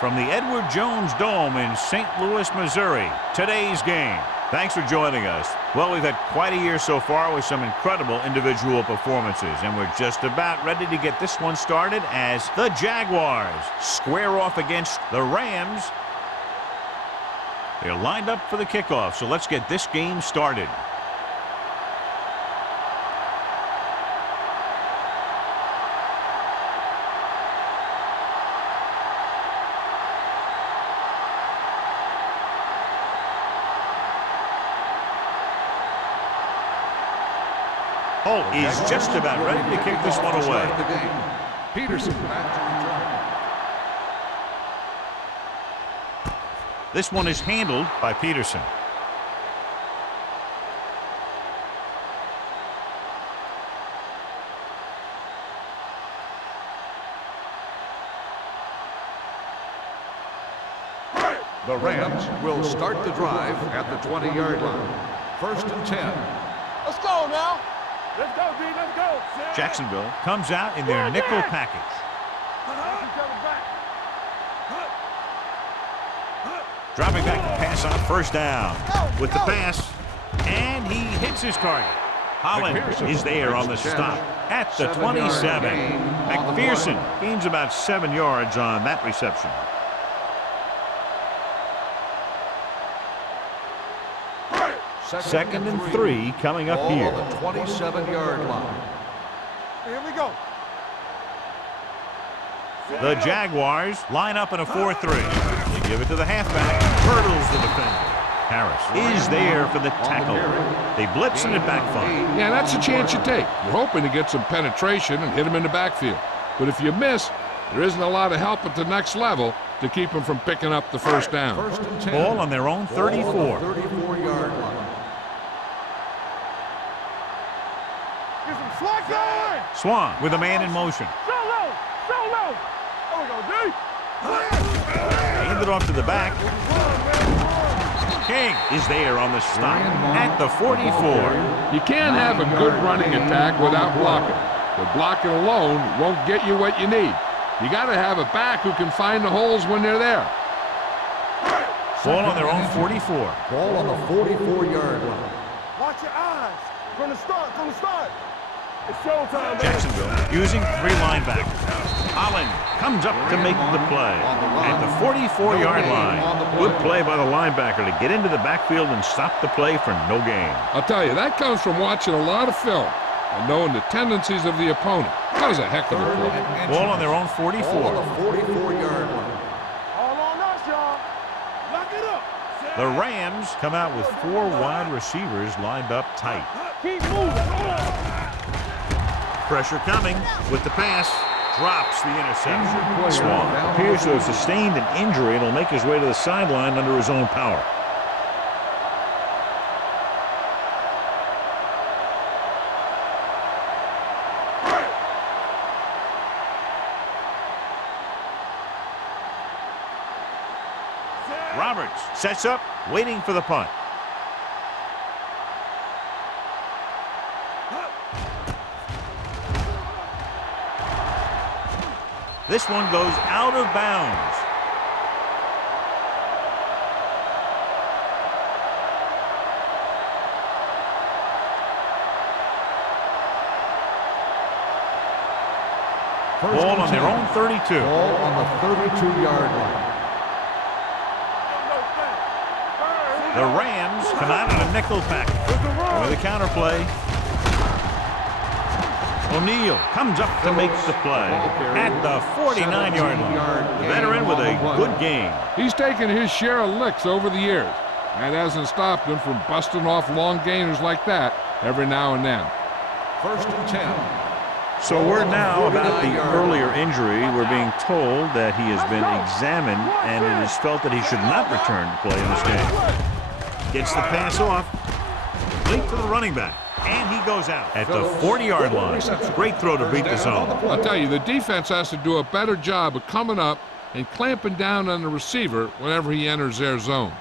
from the Edward Jones Dome in St. Louis, Missouri. Today's game. Thanks for joining us. Well, we've had quite a year so far with some incredible individual performances, and we're just about ready to get this one started as the Jaguars square off against the Rams. They're lined up for the kickoff, so let's get this game started. Holt is just about ready to kick this one away. Peterson. This one is handled by Peterson. The Rams will start the drive at the 20-yard line. 1st and 10. Let's go now. Let's go, D. Let's go. Jacksonville comes out in their nickel package. Dropping back to pass on 1st down. With the pass, and he hits his target. Holland is there on the stop at the 27. McPherson gains about 7 yards on that reception. Second and 3 coming up here. On the 27-yard line. Here we go. The Jaguars line up in a 4-3. They give it to the halfback. Hurdles the defender. Harris is there for the tackle. They blitz and it backfires. Yeah, that's a chance you take. You're hoping to get some penetration and hit him in the backfield. But if you miss, there isn't a lot of help at the next level to keep them from picking up the 1st down. 1st and 10. Ball on their own 34. 34-yard line. Swan with a man in motion. Solo. Solo. There we go, D. Hand it off to the back. King is there on the stop at the 44. You can't have a good running attack without blocking. But blocking alone won't get you what you need. You got to have a back who can find the holes when they're there. Ball on their own 44. Ball on the 44-yard line. Watch your eyes. From the start. From the start. It's showtime. Jacksonville using 3 linebackers. Holland comes up to make the play at the 44-yard line. Good play by the linebacker to get into the backfield and stop the play for no gain. I'll tell you, that comes from watching a lot of film and knowing the tendencies of the opponent. That was a heck of a play. Ball on their own 44. Ball on the 44-yard line. All on us, y'all. Lock it up. The Rams come out with 4 wide receivers lined up tight. Keep moving. Pressure coming with the pass. Drops the interception. Swan appears to have sustained an injury and will make his way to the sideline under his own power. Roberts sets up, waiting for the punt. This one goes out of bounds. Ball on their own 32. Ball on the 32-yard line. The Rams come out on a nickel package. With a counter play. O'Neal comes up to make the play at the 49-yard line. The veteran with a good game. He's taken his share of licks over the years. That hasn't stopped him from busting off long gainers like that every now and then. 1st and 10. So word now about the earlier injury. We're being told that he has been examined and it is felt that he should not return to play in this game. Gets the pass off. Complete to the running back. And he goes out at the 40-yard line. Great throw to beat the zone. I'll tell you, the defense has to do a better job of coming up and clamping down on the receiver whenever he enters their zone.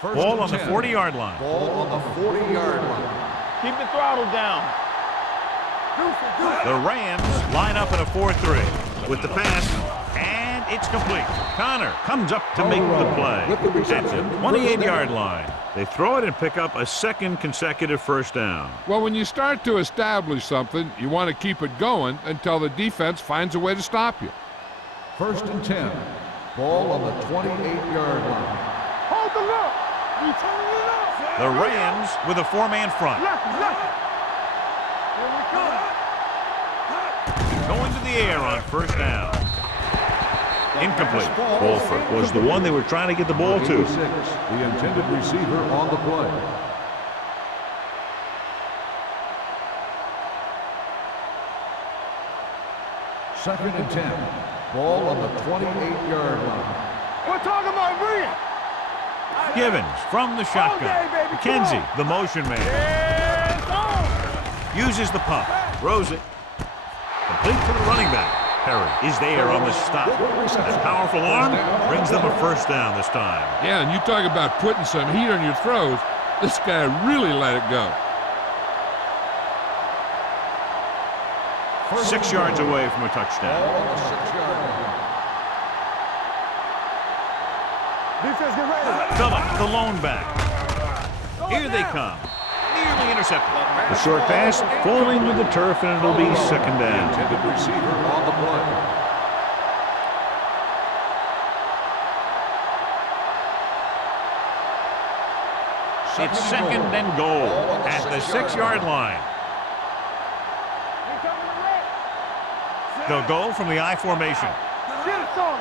Ball on the 40-yard line. Ball on the 40-yard line. Keep the throttle down. The Rams line up in a 4-3. with the pass, and it's complete. Connor comes up to make the play at the 28-yard line. They throw it and pick up a second consecutive first down. Well, when you start to establish something, you want to keep it going until the defense finds a way to stop you. 1st and 10. Ball on the 28-yard line. Hold the look. You turn it up. The Rams with a 4-man front. Left. Here we come. Going to the air on first down. Incomplete. Wolford was the one they were trying to get the ball to. 86, the intended receiver on the play. Second and 10. Ball on the 28-yard line. We're talking about Reed. Givens from the shotgun. Okay, baby, McKenzie, the motion man. Yes, on. Uses the pump. Throws it. Complete to the running back. Perry is there on the stop. That powerful arm brings them a first down this time. Yeah, and you talk about putting some heat on your throws. This guy really let it go. 6 yards away from a touchdown. Ball on the 6-yard line. Defense, get ready. Phillip, the lone back. Here they come. Nearly intercepted. The short pass falling to the turf, and it'll be second down. Intended receiver on the play. It's second and goal at the 6-yard line. They'll go from the I formation. Get it, son.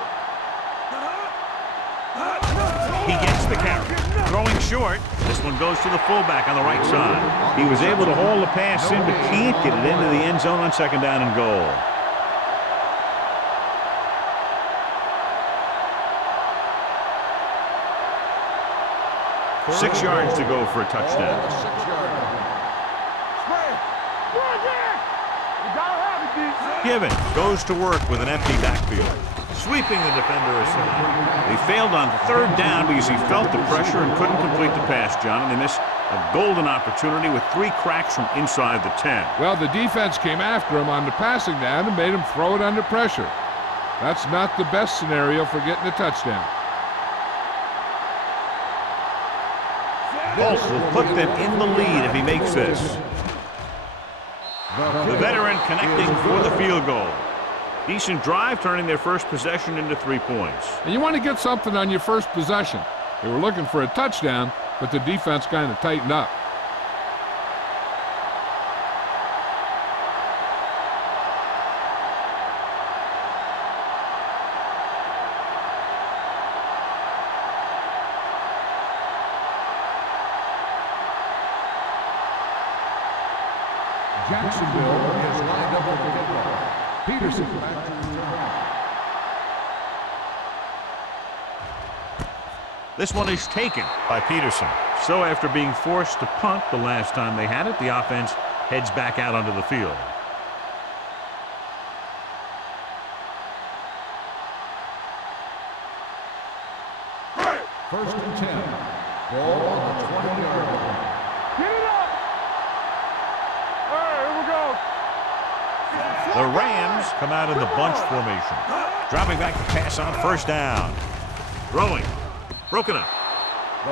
He gets the carry. Throwing short. This one goes to the fullback on the right side. He was able to haul the pass in, but can't get it into the end zone on second down and goal. Six yards to go for a touchdown. Given goes to work with an empty backfield, sweeping the defender aside. They failed on third down because he felt the pressure and couldn't complete the pass, John, and they missed a golden opportunity with 3 cracks from inside the 10. Well, the defense came after him on the passing down and made him throw it under pressure. That's not the best scenario for getting a touchdown. Bolt will put them in the lead if he makes this. The veteran connecting for the field goal. Decent drive, turning their first possession into 3 points. And you want to get something on your first possession. They were looking for a touchdown, but the defense kind of tightened up. Jacksonville is lined up with the football. Peterson back to return. This one is taken by Peterson. So after being forced to punt the last time they had it, the offense heads back out onto the field. First and 10. Ball on the 20-yard line. Get it up. All right, here we go. The Rams come out in the bunch formation. Dropping back to pass on first down. Throwing. Broken up.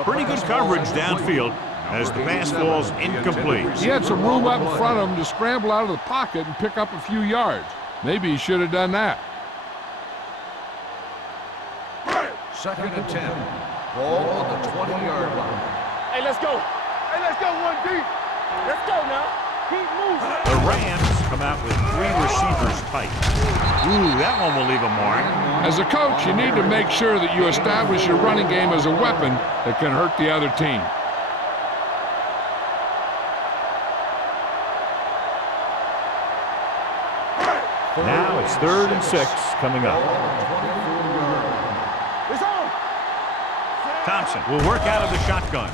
Pretty good coverage downfield as the pass falls incomplete. He had some room up in front of him to scramble out of the pocket and pick up a few yards. Maybe he should have done that. Second and 10. Ball on the 20-yard line. Hey, let's go. Hey, let's go one deep. Let's go now. Keep moving. The Rams come out with 3 receivers tight. Ooh, that one will leave a mark. As a coach, you need to make sure that you establish your running game as a weapon that can hurt the other team. Now it's 3rd and 6 coming up. It's on. Thompson will work out of the shotgun.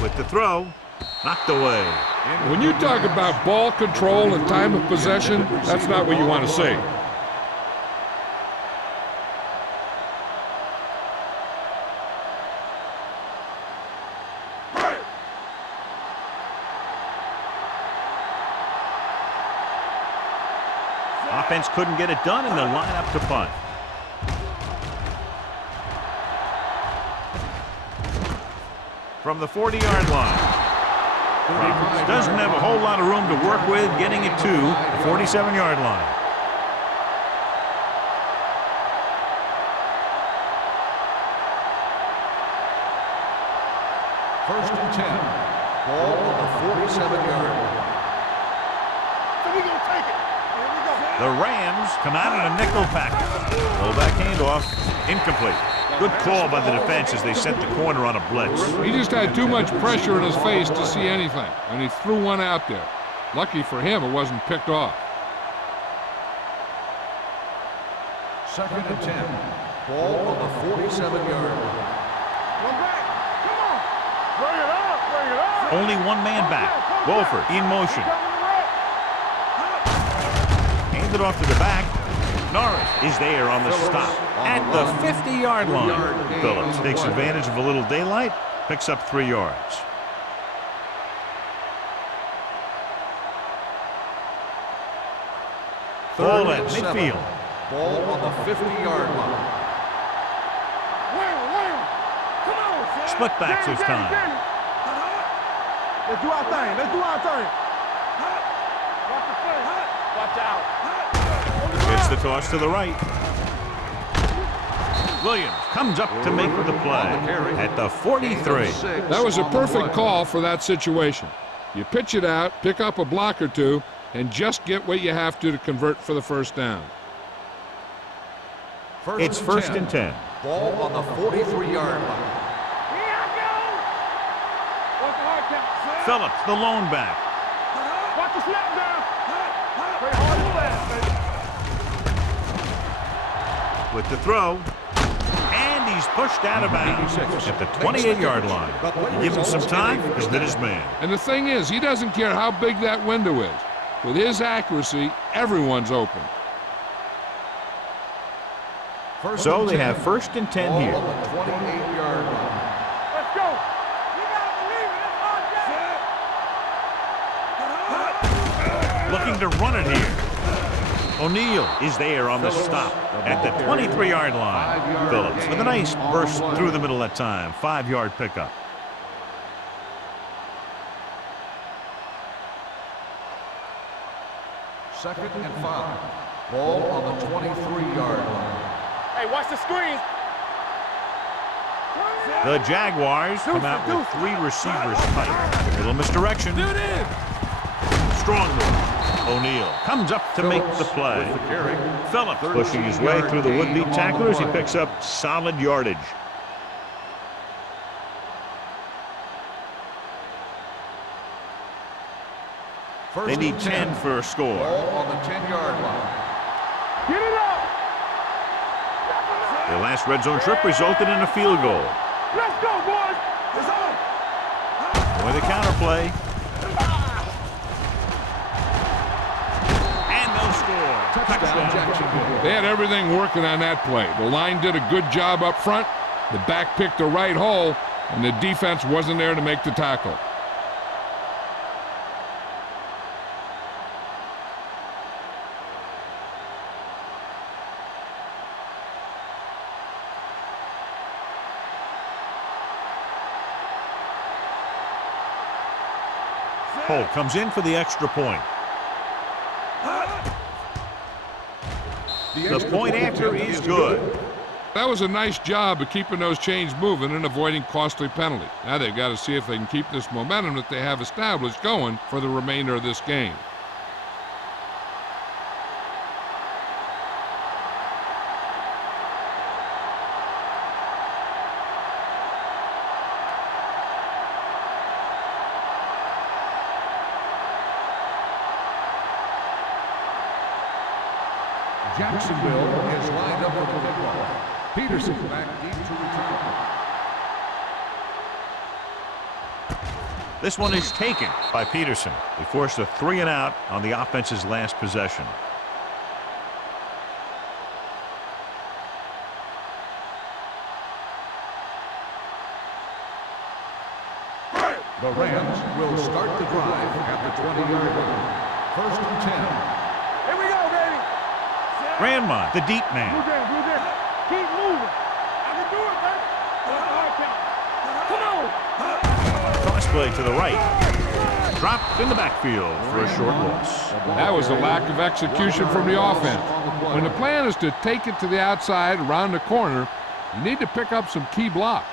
With the throw, knocked away. When you talk about ball control and time of possession, that's not what you want to see. Offense couldn't get it done, and they'll line up to punt. From the 40-yard line. Roberts doesn't have a whole lot of room to work with, getting it to the 47-yard line. First and 10. Ball on the 47-yard line. So we gonna take it. Here we go. The Rams come out in a nickel package. Fullback handoff, incomplete. Good call by the defense as they sent the corner on a blitz. He just had too much pressure in his face to see anything, and he threw one out there. Lucky for him, it wasn't picked off. Second and 10. Ball on the 47-yard line. One back. Come on. Bring it up. Bring it up. Only one man back. Wolford in motion. Handed off to the back. Norris is there on the stop at the 50-yard line. Phillips takes advantage of a little daylight, picks up 3 yards. Ball at midfield. Ball on the 50-yard line. Come on. Split backs this time. Let's do our thing. Let's do our thing. Watch the play. Watch out. Gets the toss to the right. Williams comes up to make the play at the 43. That was a perfect call for that situation. You pitch it out, pick up a block or two, and just get what you have to convert for the first down. It's first and 10. Ball on the 43-yard line. Phillips, the lone back. Watch the snap down. Play hard and fast, baby. With the throw. And he's pushed out of bounds at the 28-yard line. You give him some time, he's been his man. And the thing is, he doesn't care how big that window is. With his accuracy, everyone's open. So they have first and 10 here. On the 28-yard line. Let's go. You gotta believe it. It's our Looking to run it here. O'Neal is there on the stop at the 23-yard line. Phillips with a nice burst through the middle that time. 5-yard pickup. Second and 5. Ball on the 23-yard line. Hey, watch the screen. The Jaguars come out with 3 receivers tight. Little misdirection. Strong move. O'Neal comes up to make the play. Phillips pushing his way through the would-be tacklers. He picks up solid yardage. They need 10 for a score. Ball on the 10-yard line. Get it up. Their last red zone trip resulted in a field goal. Let's go, boys. It's on. Boy, the counterplay. And they'll score. Touchdown, Jacksonville. They had everything working on that play. The line did a good job up front. The back picked the right hole, and the defense wasn't there to make the tackle. Holt comes in for the extra point. The point after is good. That was a nice job of keeping those chains moving and avoiding costly penalty. Now they've got to see if they can keep this momentum that they have established going for the remainder of this game. Jacksonville is lined up for the kickoff. Peterson back deep to return. This one is taken by Peterson. He forced a 3-and-out on the offense's last possession. The Rams will start the drive at the 20-yard line. First and 10. Here we go, baby. Grandma, the deep man. Blue down, blue down. Keep moving. I can do it, baby. Come on. Cross play to the right. Dropped in the backfield for a short loss. That was a lack of execution from the offense. When the plan is to take it to the outside around the corner, you need to pick up some key blocks.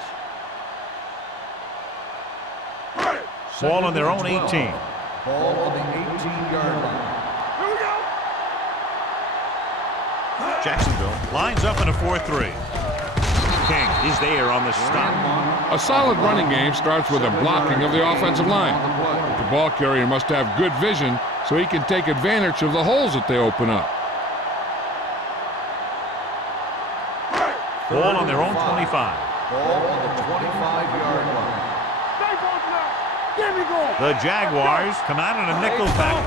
Ball on their own 18. Ball on the 18-yard line. Here we go. Jacksonville lines up in a 4-3. King is there on the stop. A solid running game starts with a blocking of the offensive line. The ball carrier must have good vision so he can take advantage of the holes that they open up. Ball on their own 25. Ball on the 25-yard line. Stay close now. There we go. The Jaguars come out in a nickel pack.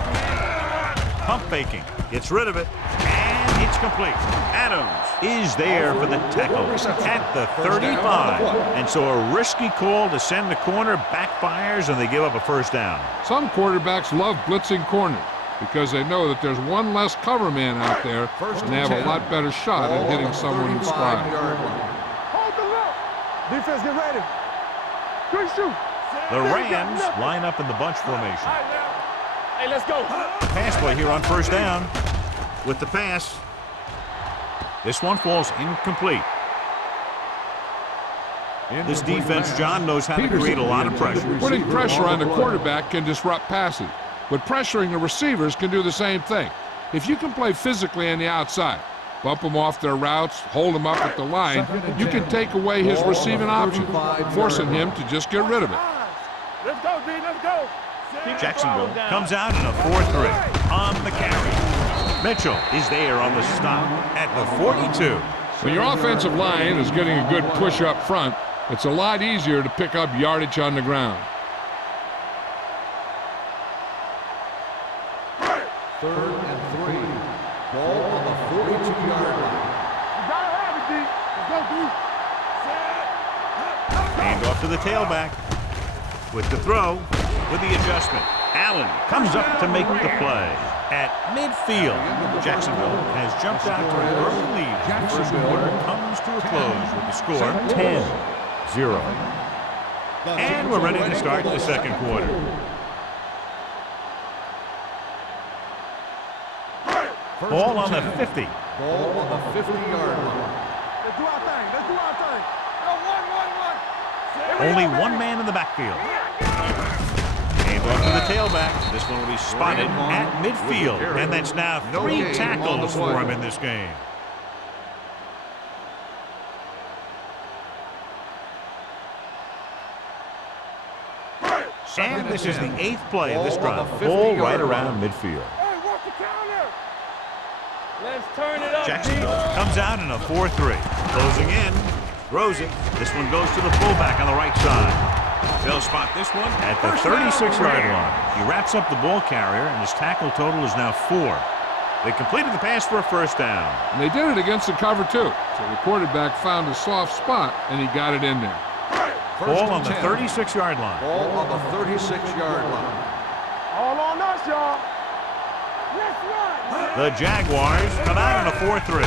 Pump faking. Gets rid of it. And it's complete. Adams is there for the tackle at the 35. And so a risky call to send the corner backfires and they give up a first down. Some quarterbacks love blitzing corners because they know that there's one less cover man out there and they have a lot better shot at hitting someone in stride. Hold the look. Defense, get ready. Good shoot. The Rams line up in the bunch formation. Hey, let's go. Pass play here on first down. With the pass. This one falls incomplete. This defense, John, knows how to create a lot of pressure. Putting pressure on the quarterback can disrupt passes, but pressuring the receivers can do the same thing. If you can play physically on the outside, bump them off their routes, hold them up at the line, you can take away his receiving options, forcing him to just get rid of it. Let's go, D. Let's go. Jacksonville comes out in a 4-3 on the carry. Mitchell is there on the stop at the 42. When your offensive line is getting a good push up front, it's a lot easier to pick up yardage on the ground. Third and 3. Ball on the 42-yard line. You gotta have it, D. Let's go, D. Hand off to the tailback. With the throw, with the adjustment. Allen comes up to make the play. At midfield, Jacksonville has jumped out to an early lead. The first quarter comes to a close with the score 10-0. And we're ready to start the second quarter. Ball on the 50. Ball on the 50-yard line. Let's do our thing. Let's do our thing. Go, 1-1-1. Only one man in the backfield. Hand off to the tailback. This one will be spotted at midfield. And that's now 3 tackles for him in this game. And this is the 8th play of this drive. Ball right around midfield. Hey, what's the counter? Let's turn it up. Jacksonville comes out in a 4-3. Closing in. Throws it. This one goes to the fullback on the right side. They'll spot this one at the 36-yard line. He wraps up the ball carrier, and his tackle total is now 4. They completed the pass for a first down. And they did it against the cover, too. So the quarterback found a soft spot, and he got it in there. Ball on the 36-yard line. Ball on the 36-yard line. All on us, y'all. Let's run. The Jaguars come out in a 4-3.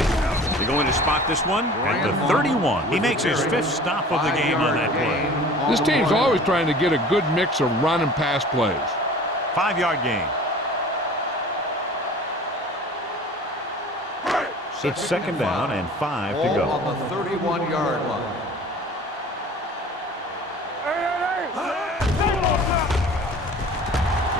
They're going to spot this one at the 31. He makes his 5th stop of the game on that play. This team's always trying to get a good mix of run and pass plays. 5-yard gain. It's second down and 5 to go. Ball on the 31-yard line.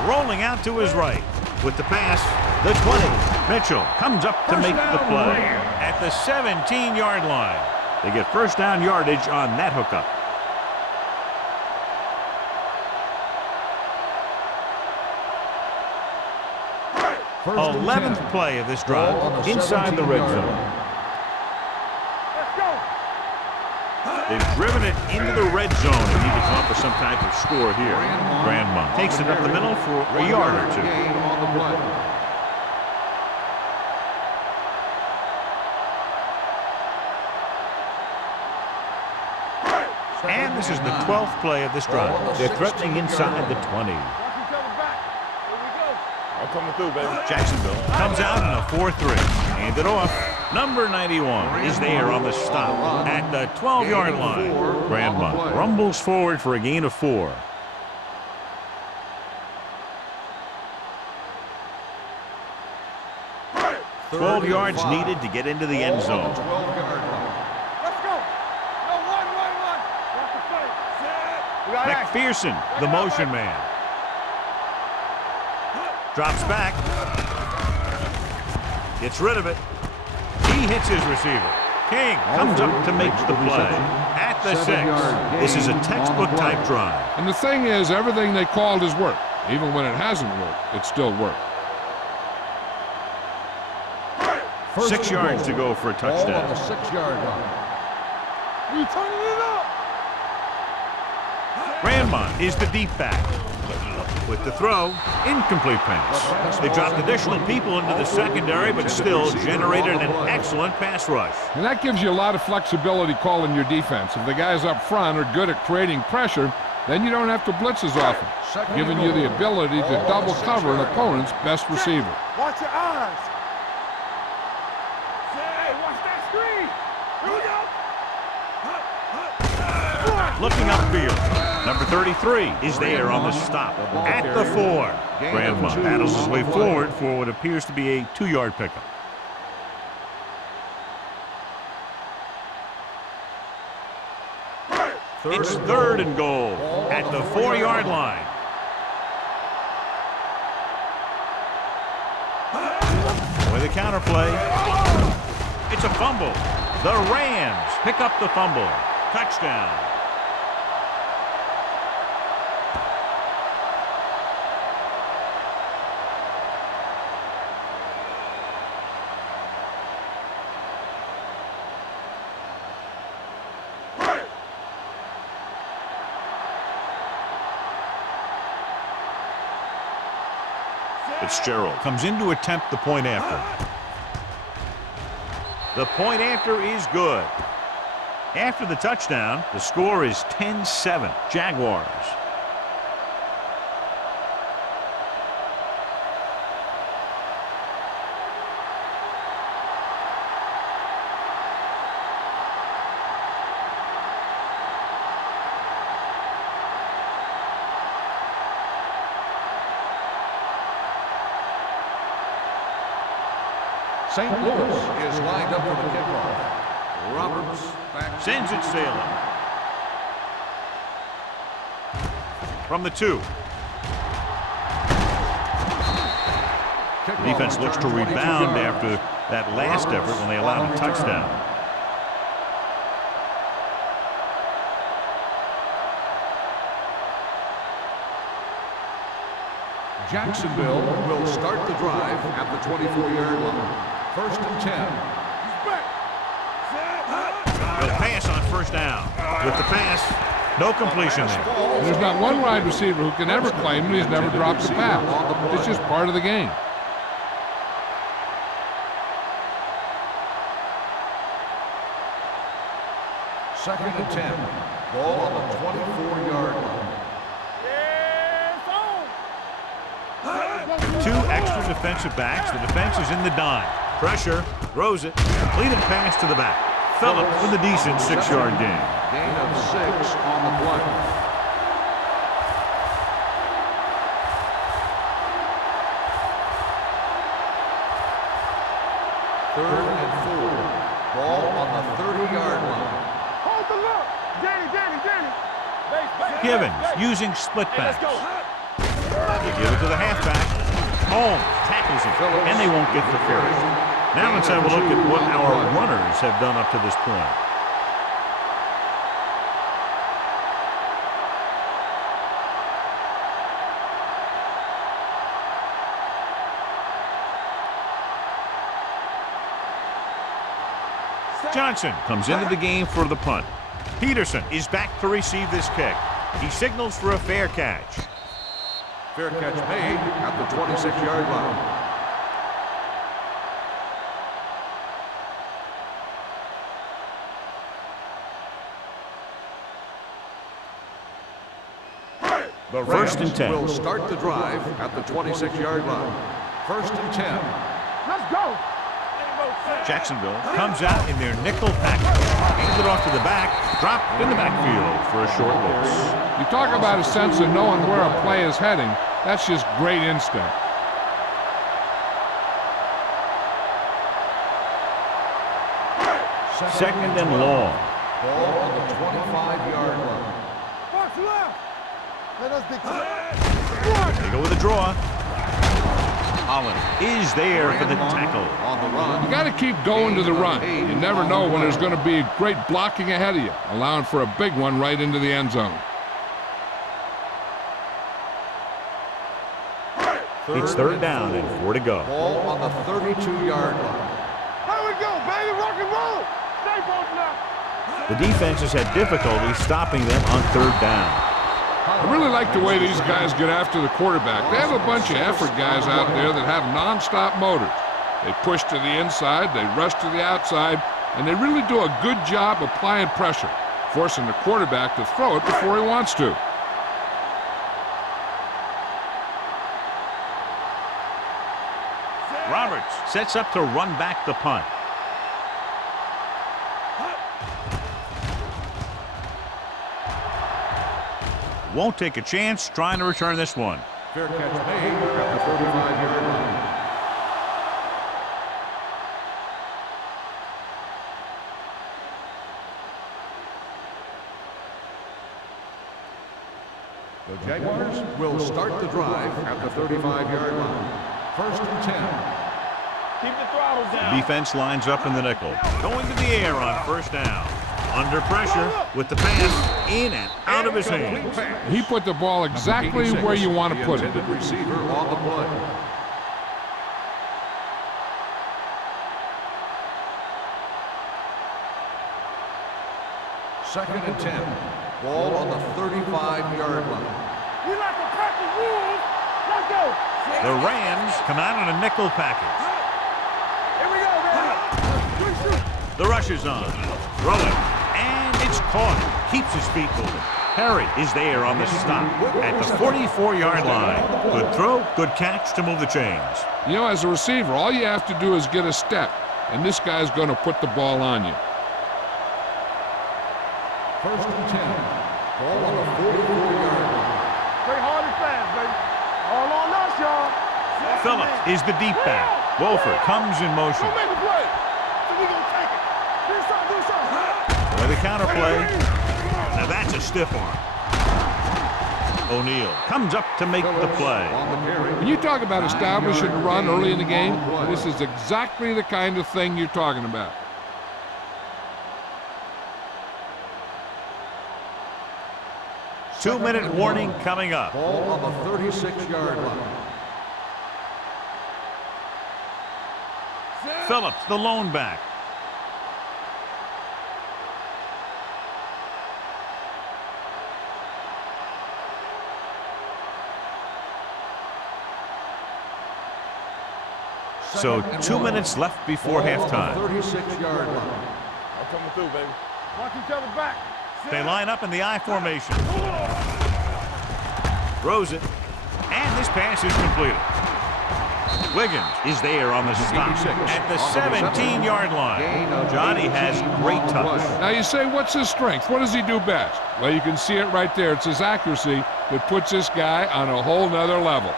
Rolling out to his right with the pass, the 20. Mitchell comes up to make the play at the 17-yard line. They get first down yardage on that hookup. First 11th play of this drive inside the red zone. They've driven it into the red zone and need to come up with some type of score here. Grandma takes it up the middle for a yard or 2. On the play. And this is the 12th play of this drive. They're threatening inside the 20. coming through, baby. Jacksonville comes out in a 4-3. Hand it off. Number 91 is there on the stop at the 12-yard line. Grandma rumbles forward for a gain of 4. Third 12 and yards 5. needed to get into the end Ball on zone. the 12-yard line. Let's go. No, one. Watch the play. We got action. McPherson, the motion man. Drops back. Gets rid of it. He hits his receiver. King comes up to make the play. At the 6. This is a textbook type drive. And the thing is, everything they called has worked. Even when it hasn't worked, it still worked. 6 yards to go for a Ball on touchdown. the 6-yard line. We turning it up. Grandma is the deep back. With the throw, incomplete pass. They dropped additional people into the secondary, but still generated an excellent pass rush. And that gives you a lot of flexibility calling your defense. If the guys up front are good at creating pressure, then you don't have to blitz as often, giving you the ability to double cover an opponent's best receiver. Watch your eyes. Hey, watch that screen. Here we go. Looking upfield. Number 33 is there on the stop at the 4. Grandma battles his way forward for what appears to be a 2-yard pickup. It's 3rd and goal at the 4-yard line. With a counterplay. It's a fumble. The Rams pick up the fumble. Touchdown. Fitzgerald comes in to attempt the point after. The point after is good. After the touchdown, the score is 10-7 Jaguars. St. Louis is lined up for the kickoff. Roberts back. Sends it sailing. From the 2. The defense looks to rebound after that last effort when they allowed a touchdown. Jacksonville will start the drive at the 24-yard line. 1st and 10. They'll pass on 1st down. With the pass, no completion there. There's not one wide receiver who can ever claim that he's never dropped a pass. It's just part of the game. Second and 10. Ball on the 24-yard line. 2 extra defensive backs. The defense is in the dime. Pressure, throws it, completed pass to the back. Phillips with a decent 6-yard gain. Gain of 6 on the play. Third and 4. Ball on the 30-yard line. Hold the look. Danny. Givens using split backs. They give it to the halfback. Holmes tackles him, and they won't get the carry. Now let's have a look at what our runners have done up to this point. Johnson comes into the game for the punt. Peterson is back to receive this kick. He signals for a fair catch. Fair catch made at the 26-yard line. The 1st and 10. Will start the drive at the 26-yard line. First and 10. Let's go. Jacksonville comes out in their nickel package. Hands it off to the back. Dropped in the backfield for a short loss. You talk about a sense of knowing where a play is heading. That's just great instinct. Second and long. Ball on the 25-yard line. Box left. Let us be. They go with a draw. Holland is there for the tackle. On the run. You got to keep going to the run. You never know when there's going to be great blocking ahead of you, allowing for a big one right into the end zone. It's third down and 4 to go. Ball on the 32-yard line. Here we go, baby. Rock and roll. Stay both now. The defense has had difficulty stopping them on third down. I really like the way these guys get after the quarterback. They have a bunch of effort guys out there that have non-stop motors. They push to the inside, they rush to the outside, and they really do a good job applying pressure, forcing the quarterback to throw it before he wants to. Roberts sets up to run back the punt. Won't take a chance trying to return this one. Fair catch made at the 35-yard line. The Jaguars will start the drive at the 35-yard line. First and 10. Keep the throttle down. Defense lines up in the nickel. Going to the air on first down. Under pressure with the pass in and out of his hands. He put the ball exactly where you want to put it. Intended receiver on the play. Second and 10. Ball on the 35-yard line. We like to practice rules. Let's go. The Rams come out in a nickel package. Here we go, baby. The rush is on. Throwing. And it's caught. Keeps his feet moving. Perry is there on the stop at the 44-yard line. Good throw, good catch to move the chains. You know, as a receiver, all you have to do is get a step, and this guy's going to put the ball on you. First and 10. Ball on the 44-yard line. Stay hard and fast, baby. All on us, y'all. Phillips is the deep back. Wolford comes in motion. Don't make a play. So we gonna take it. Do something. With a counter play. Now that's a stiff arm. O'Neal comes up to make the play. On the carry. When you talk about establishing a run early in the game, this is exactly the kind of thing you're talking about. Two-minute warning coming up. Ball on the 36-yard line. Phillips, the lone back. So 2 minutes left before halftime. 36-yard line. I'm coming through, baby. Watch each other back. They line up in the I formation. Throws it. And this pass is completed. Wiggins is there on the stop at the 17-yard line. Johnny has great touch. Now you say, what's his strength? What does he do best? Well, you can see it right there. It's his accuracy that puts this guy on a whole nother level.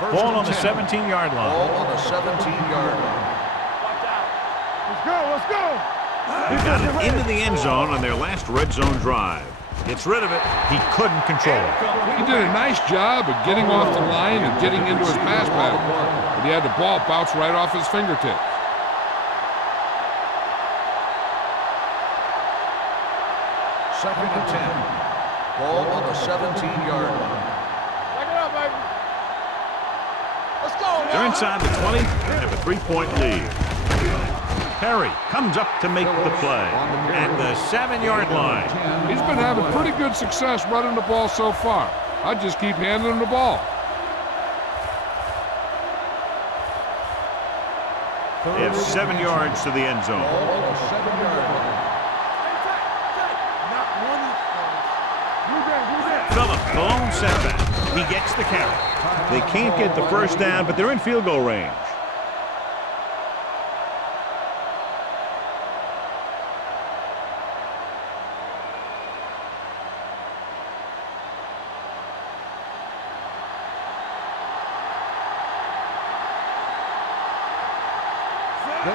Ball on the 17-yard line. Ball on the 17-yard line. Watch out. Let's go. Let's go. They got it into the end zone on their last red zone drive. Gets rid of it. He couldn't control it. He did a nice job of getting off the line and getting into his pass pattern. But he had the ball bounce right off his fingertips. Second and 10. Ball on the 17-yard line. Back it up, baby. Let's go, man. They're inside the 20 and have a 3-point lead. Perry comes up to make the play at the 7-yard line. He's been having pretty good success running the ball so far. I'd just keep handing him the ball. They have 7 yards to the end zone. Ball on the 7-yard line. Not one. Phillips, the lone setback. He gets the carry. They can't get the first down, but they're in field goal range.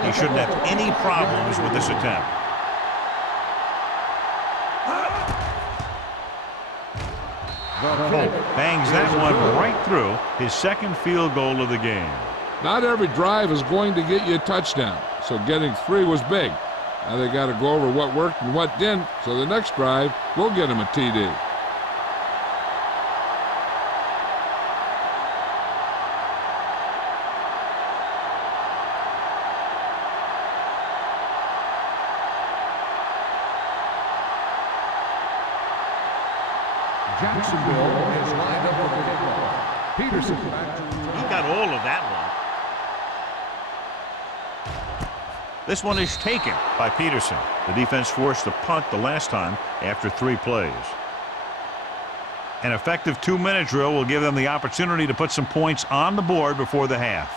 He shouldn't have any problems with this attempt. Holt bangs that one right through, his second field goal of the game. Not every drive is going to get you a touchdown, so getting 3 was big. Now they got to go over what worked and what didn't, so the next drive will get him a TD. Jacksonville is lined up for the kickoff. Peterson back to return. He got all of that one. This one is taken by Peterson. The defense forced a punt the last time after 3 plays. An effective 2-minute drill will give them the opportunity to put some points on the board before the half.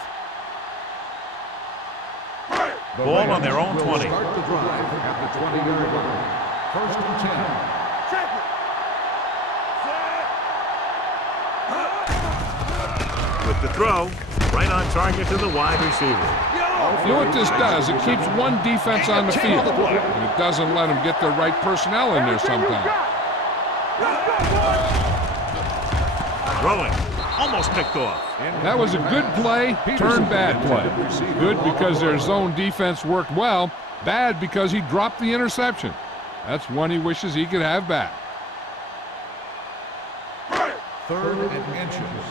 Ball on their own 20. Start the drive at the 20-yard line. 1st and 10. With the throw, right on target to the wide receiver. You know what this does? It keeps one defense on the field, and it doesn't let them get the right personnel in there sometimes. Throwing, almost picked off. That was a good play, turned bad play. Good because their zone defense worked well, bad because he dropped the interception. That's one he wishes he could have back. 3rd and inches.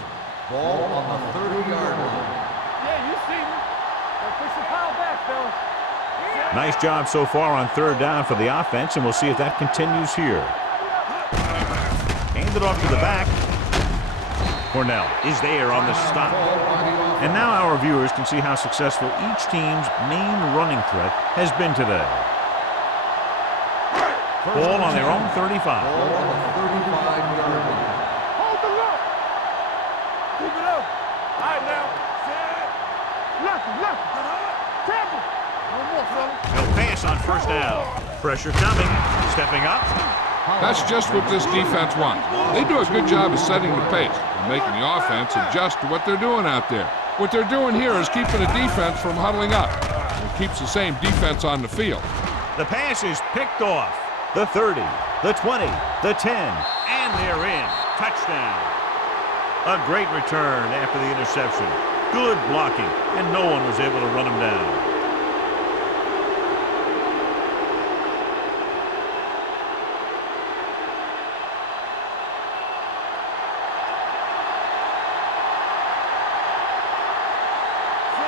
Ball on the 30-yard line. Yeah, you see me. Push the pile back, fellas. Nice job so far on 3rd down for the offense, and we'll see if that continues here. Hand it off to the back. Cornell is there on the stop. And now our viewers can see how successful each team's main running threat has been today. Ball on their own 35. Ball on the 35-yard line. Hold the look. Keep it up. All right, now. Left. Tackle. One more, fella. No pass on 1st down. Pressure coming. Stepping up. That's just what this defense wants. They do a good job of setting the pace and making the offense adjust to what they're doing out there. What they're doing here is keeping the defense from huddling up. It keeps the same defense on the field. The pass is picked off. The 30, the 20, the 10, and they're in. Touchdown. A great return after the interception. Good blocking, and no one was able to run him down.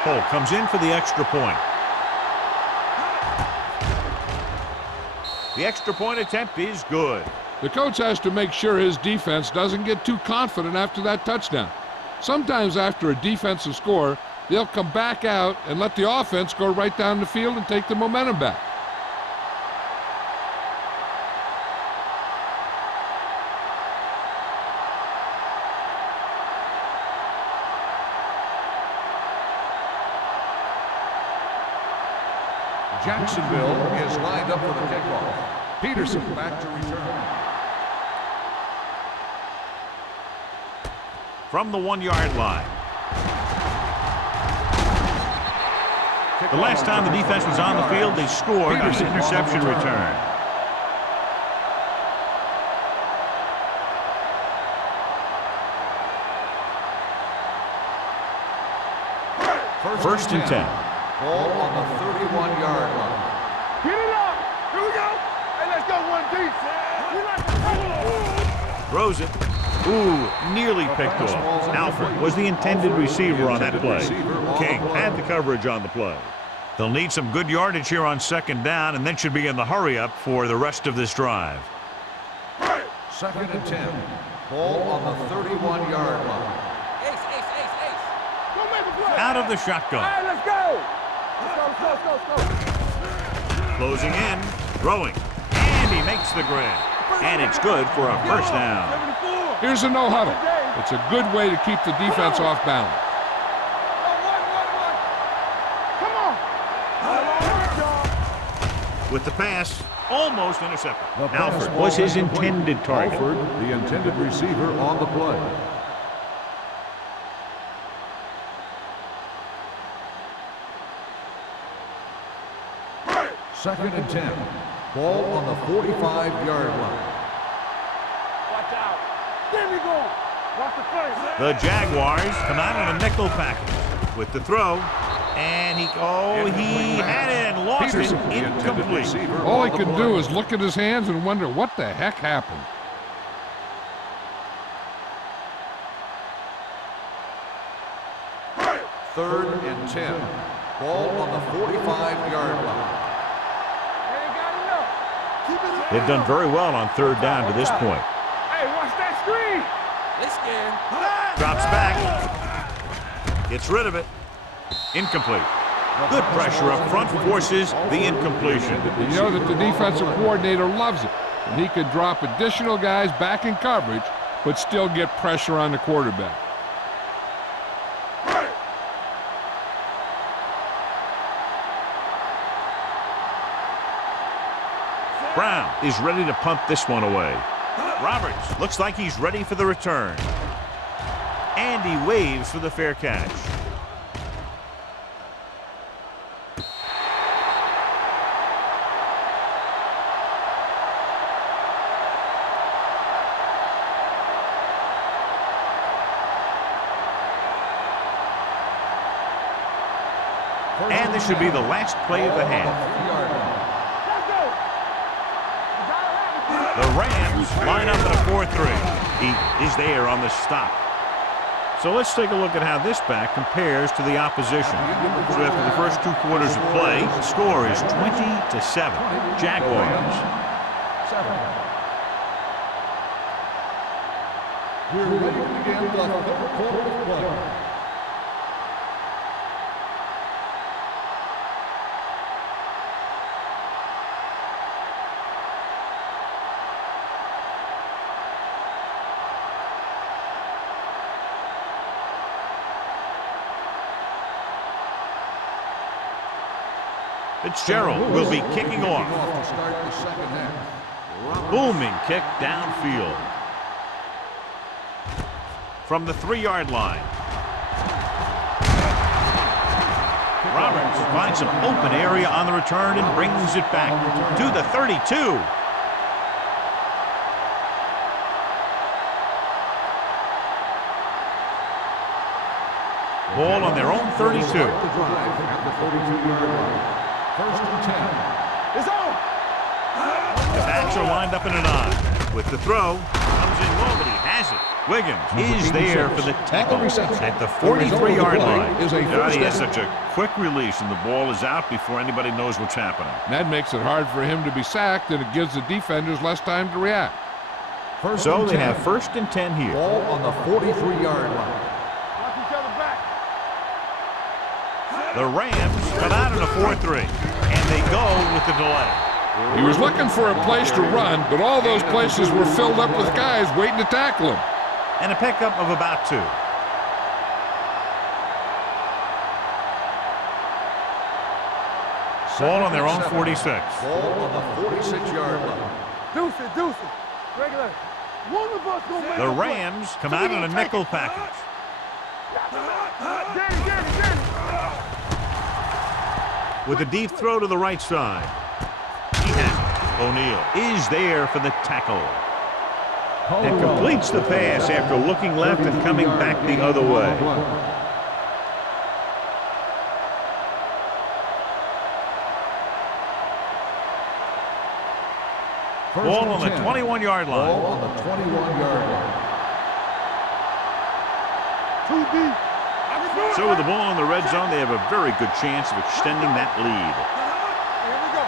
Holt comes in for the extra point. The extra point attempt is good. The coach has to make sure his defense doesn't get too confident after that touchdown. Sometimes after a defensive score, they'll come back out and let the offense go right down the field and take the momentum back. Jacksonville is lined up for the kickoff. Peterson back to return. From the 1-yard line. The last time the defense was on the field, they scored on an interception return. First and 10. Ball on the 31-yard line. Get it up. Here we go. Hey, let's go 1 deep. Throws it. Ooh, nearly picked off. Alford was the intended receiver on that play. King had the coverage on the play. They'll need some good yardage here on 2nd down, and then should be in the hurry-up for the rest of this drive. 2nd and 10. Ball on the 31-yard line. Go make a play. Out of the All shotgun. right, let's go. Let's go. Closing in, throwing, and he makes the grab. And it's good for a 1st down. Here's a no huddle. It's a good way to keep the defense off balance. With the pass, almost intercepted. Alford was his intended target. Alford, the intended receiver on the play. Second and 10. Ball on the 45-yard line. Watch out. There we go. Watch the play. The Jaguars come out on a nickel package with the throw. And he had it and lost it. Incomplete. All he could do is look at his hands and wonder what the heck happened. Third and 10. Ball on the 45-yard line. They've done very well on third down to this point. Hey, watch that screen. They scared. Drops back. Gets rid of it. Incomplete. Good pressure up front forces the incompletion. You know that the defensive coordinator loves it. And he can drop additional guys back in coverage, but still get pressure on the quarterback. Brown is ready to punt this one away. Roberts looks like he's ready for the return. And he waves for the fair catch. And this should be the last play of the half. The Rams line up in a 4-3. He is there on the stop. So let's take a look at how this back compares to the opposition. So after the first 2 quarters of play, the score is 20-7. Jaguars. We're ready to begin the third quarter of play. Fitzgerald will be kicking off. To start the second half. Booming kick downfield. From the 3-yard line. Roberts finds some open area on the return and brings it back to the 32. Ball on their own 32. The drive at the 32-yard line. First and 10. It's on. The backs are lined up in a 9. With the throw, comes in low, but he has it. Wiggins is there for the tackle at the 43-yard line. He has such a quick release, and the ball is out before anybody knows what's happening. That makes it hard for him to be sacked, and it gives the defenders less time to react. So they have first and 10 here. Ball on the 43-yard line. Watch each other back. The Rams come out in a 4-3, and they go with the delay. He was looking for a place to run, but all those places were filled up with guys waiting to tackle him. And a pickup of about 2. Ball on their own 46. Ball on the 46-yard line. Deuce it. Regular. One of us gonna make The a play. Rams come out in a nickel package. Get it. With a deep throw to the right side. He has it. O'Neal is there for the tackle. And completes the pass after looking left and coming back the other way. Ball on the 21-yard line. Ball on the 21-yard line. Too deep. So with the ball in the red zone, they have a very good chance of extending that lead. Here we go.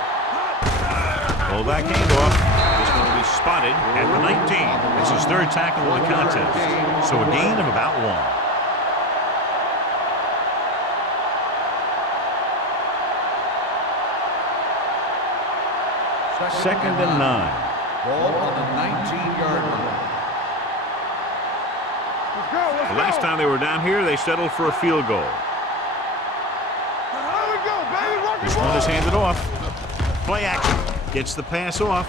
Pullback handoff. This one will be spotted at the 19. It's his 3rd tackle of the contest. So a gain of about 1. Second and 9. Ball on the 19-yard line. Let's go, let's The last go. time they were down here, they settled for a field goal. There we go, baby. Rock and This roll. one is handed off. Play action. Gets the pass off.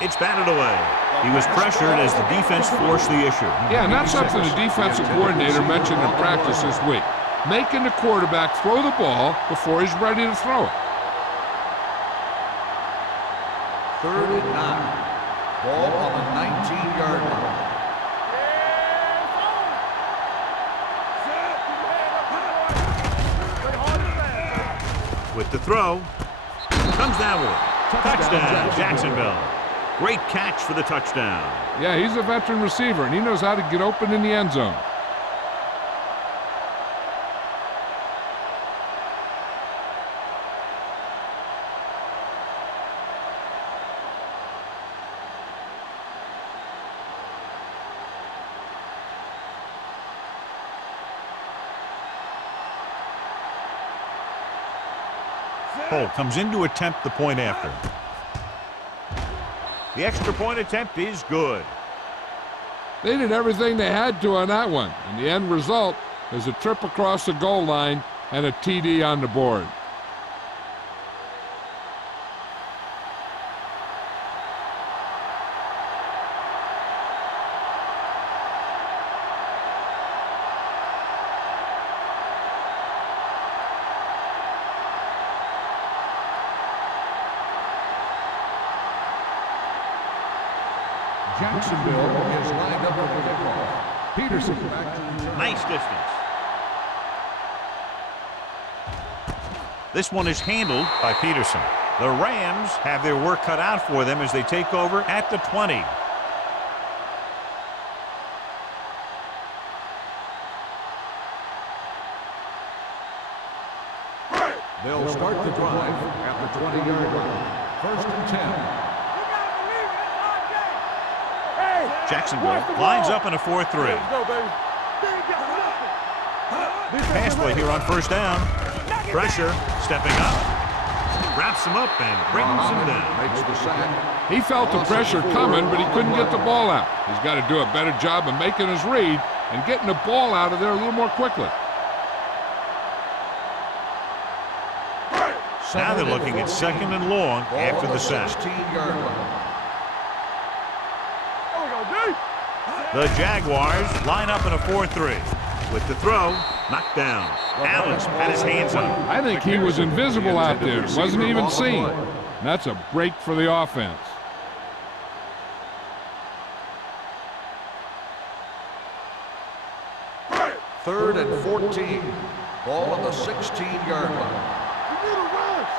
It's batted away. He was pressured as the defense forced the issue. Yeah, and that's something the defensive coordinator mentioned in practice this week. Making the quarterback throw the ball before he's ready to throw it. 3rd and 9. Ball on the 19-yard line. With the throw, comes down with it. Touchdown, Jacksonville. Great catch for the touchdown. Yeah, he's a veteran receiver, and he knows how to get open in the end zone. Cole comes in to attempt the point after. The extra point attempt is good. They did everything they had to on that one, and the end result is a trip across the goal line and a TD on the board. Jacksonville is lined up for the kickoff. Peterson back to return. Nice distance. This one is handled by Peterson. The Rams have their work cut out for them as they take over at the 20. They'll start the drive at the 20-yard line. 1st and 10. Jacksonville lines up in a 4-3. Let's go, baby. Pass play here on 1st down. Pressure, stepping up. Wraps him up and brings him down. Makes the sack. He felt the pressure coming, but he couldn't get the ball out. He's got to do a better job of making his read and getting the ball out of there a little more quickly. Now they're looking at 2nd and long after the sack. 16-yard line. The Jaguars line up in a 4-3. With the throw, knocked down. Allen had his hands up. I think he was invisible out there. Wasn't even seen. That's a break for the offense. Third and 14. Ball on the 16-yard line. You need a rush.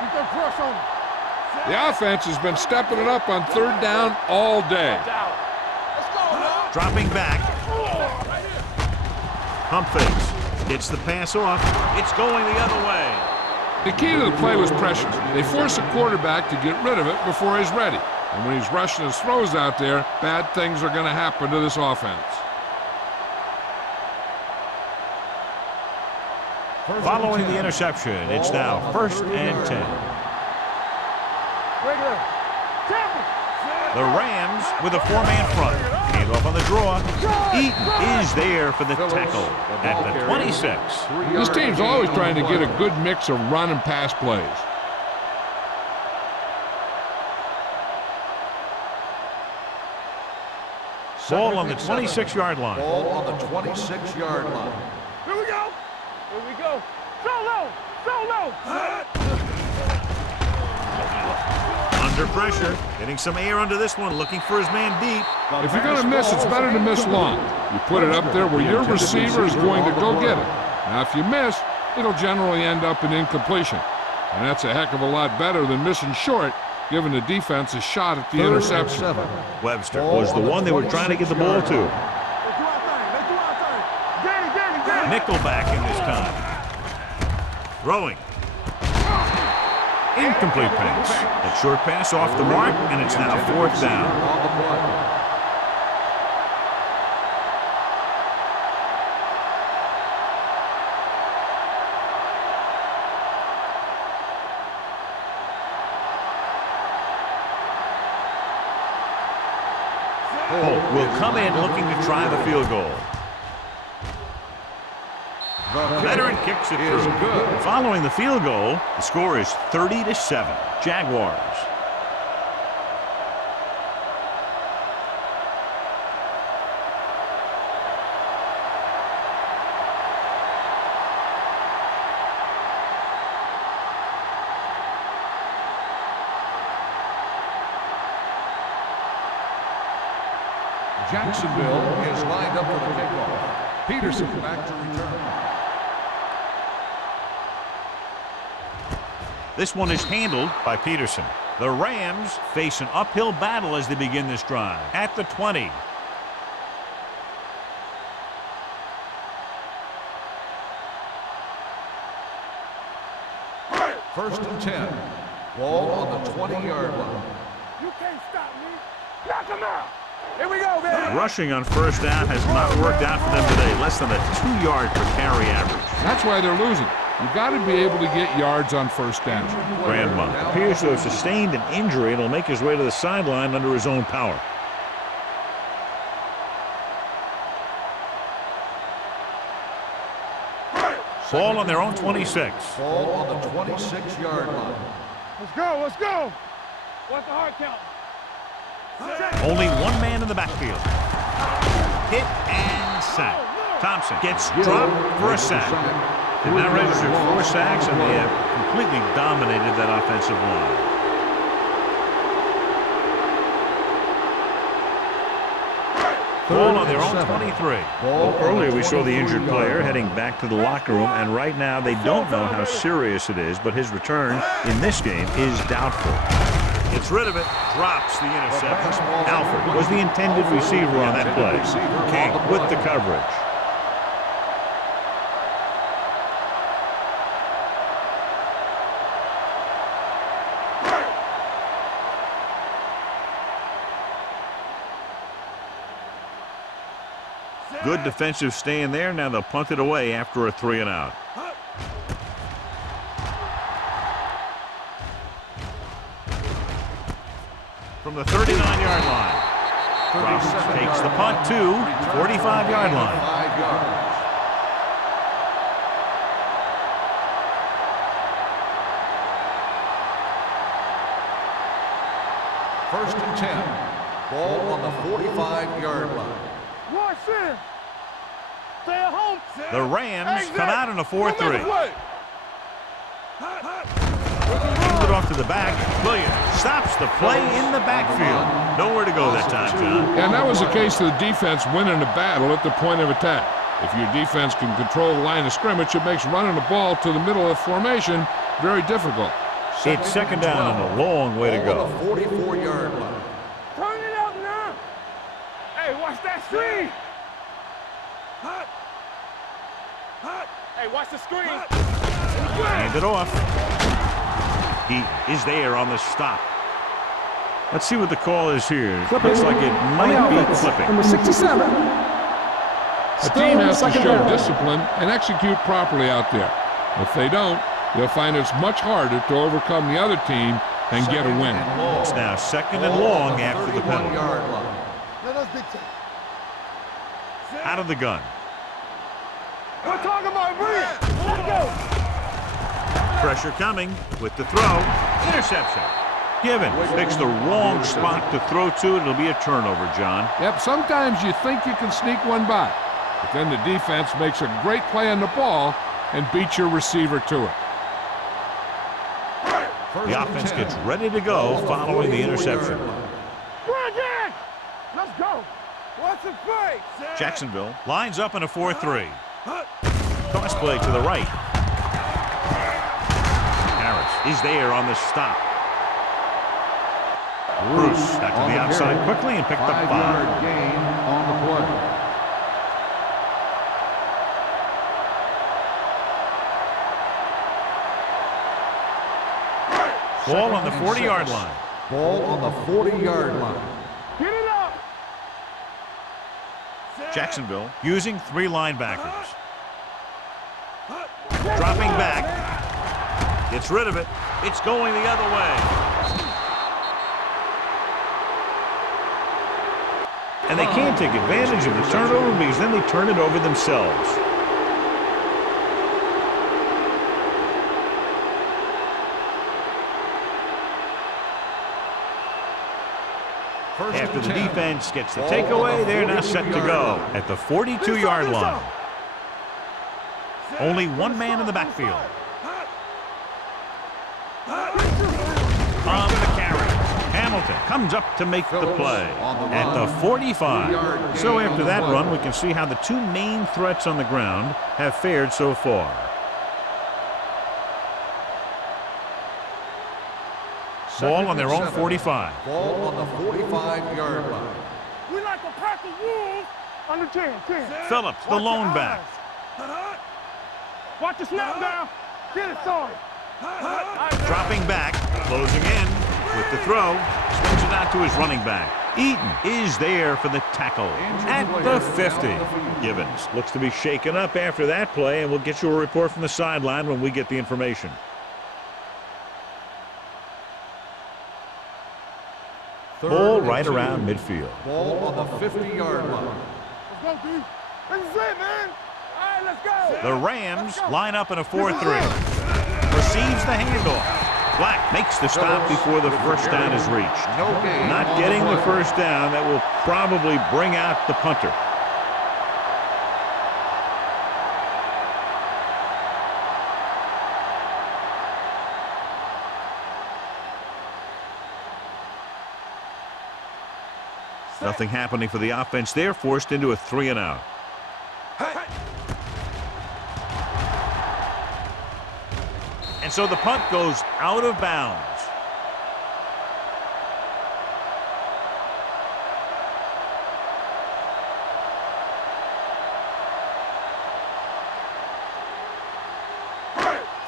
Get that crush on him. The offense has been stepping it up on 3rd down all day. Dropping back. Pump fakes. Gets the pass off. It's going the other way. The key to the play was pressure. They force the quarterback to get rid of it before he's ready. And when he's rushing his throws out there, bad things are going to happen to this offense. Following the interception, it's now 1st and 10. The Rams with a 4-man front. Hand off on the draw. Eaton is there for the tackle at the 26. This team's always trying to get a good mix of run and pass plays. Ball on the 26-yard line. Ball on the 26-yard line. Here we go. Here we go. Solo. Solo. Under pressure. Getting some air under this one. Looking for his man deep. If you're going to miss, it's better to miss long. You put it up there where your receiver is going to go get it. Now, if you miss, it'll generally end up in incompletion. And that's a heck of a lot better than missing short, giving the defense a shot at the interception. Webster was the one they were trying to get the ball to. Let's do our thing. Let's do our thing. Get it. Nickelback in this time. Throwing. Incomplete pass. That short pass off the mark, and it's now 4th down. On the play. Holt will come in looking to try the field goal. The Veteran kicks it through. good. Following the field goal, the score is 30-7. Jaguars. Jacksonville is lined up for the kickoff. Peterson back to return. This one is handled by Peterson. The Rams face an uphill battle as they begin this drive. At the 20. First and 10. Ball on the 20-yard line. You can't stop me. Knock him out. Here we go, man. Rushing on first down has not worked out for them today. Less than a 2-yard per carry average. That's why they're losing. You've got to be able to get yards on first down. Grandma appears to have sustained an injury and will make his way to the sideline under his own power. Ball on their own 26. Ball on the 26-yard line. Let's go, let's go. What's the hard count? Only one man in the backfield. Hit and sack. Thompson gets dropped for a sack. They've now registered 4 sacks, and they have completely dominated that offensive line. Ball on their own 23. Earlier we saw the injured player heading back to the locker room, and right now they don't know how serious it is, but his return in this game is doubtful. Gets rid of it, drops the interception. Alford was the intended receiver on that play. King with the coverage. Good defensive stand there. Now they'll punt it away after a 3-and-out. From the 39-yard line. Roberts takes the punt to 45-yard line. 5 yards. First and 10. Ball on the 45-yard line. Watch in. Stay at home. The Rams come out in a 4-3. Moves it off to the back. Williams stops the play in the backfield. Nowhere to go that time, John. And that was the case of the defense winning the battle at the point of attack. If your defense can control the line of scrimmage, it makes running the ball to the middle of the formation very difficult. It's second down and a long way to go. On the 44-yard line. Turn it up now. Hey, watch that screen. Hey, watch the screen. Hand it off. He is there on the stop. Let's see what the call is here. Looks like it might be clipping. Number 67. A team has to show discipline and execute properly out there. If they don't, they'll find it's much harder to overcome the other team and get a win. It's now second and long after the penalty. Out of the gun. We're talking about brilliant. Let's go. Pressure coming with the throw. Interception. Given picks the wrong spot to throw to. It'll be a turnover, John. Yep, sometimes you think you can sneak one by, but then the defense makes a great play on the ball and beats your receiver to it. The offense gets ready to go following the interception. Brandon! Let's go. What's the play? Jacksonville lines up in a 4-3. Toss play to the right. Harris is there on the stop. Bruce back to the outside quickly and picked up 5. 5-yard gain on the play. Ball on the 40-yard line. Ball on the 40-yard line. Get it up. Jacksonville using 3 linebackers. Dropping back. Gets rid of it. It's going the other way. And they can't take advantage of the turnover because then they turn it over themselves. After the defense gets the takeaway, they're now set to go at the 42-yard line. Only one man in the backfield. On the carry, Hamilton comes up to make the play at the 45. So after that run, we can see how the two main threats on the ground have fared so far. Ball on their own 45. Ball on the 45-yard line. We like a pack of wolves on the 10. Phillips, the lone back. Watch the snap now. Get it, sorry. Dropping back, closing in with the throw. Swings it out to his running back. Eaton is there for the tackle at the 50. Givens looks to be shaken up after that play, and we'll get you a report from the sideline when we get the information. Ball right around midfield. Ball on the 50-yard line. Let's go, D. This is it, man. All right, let's go. The Rams line up in a 4-3. Receives the handoff. Black makes the stop before the first down is reached. Not getting the first down. That will probably bring out the punter. Nothing happening for the offense. They're forced into a 3-and-out. And so the punt goes out of bounds.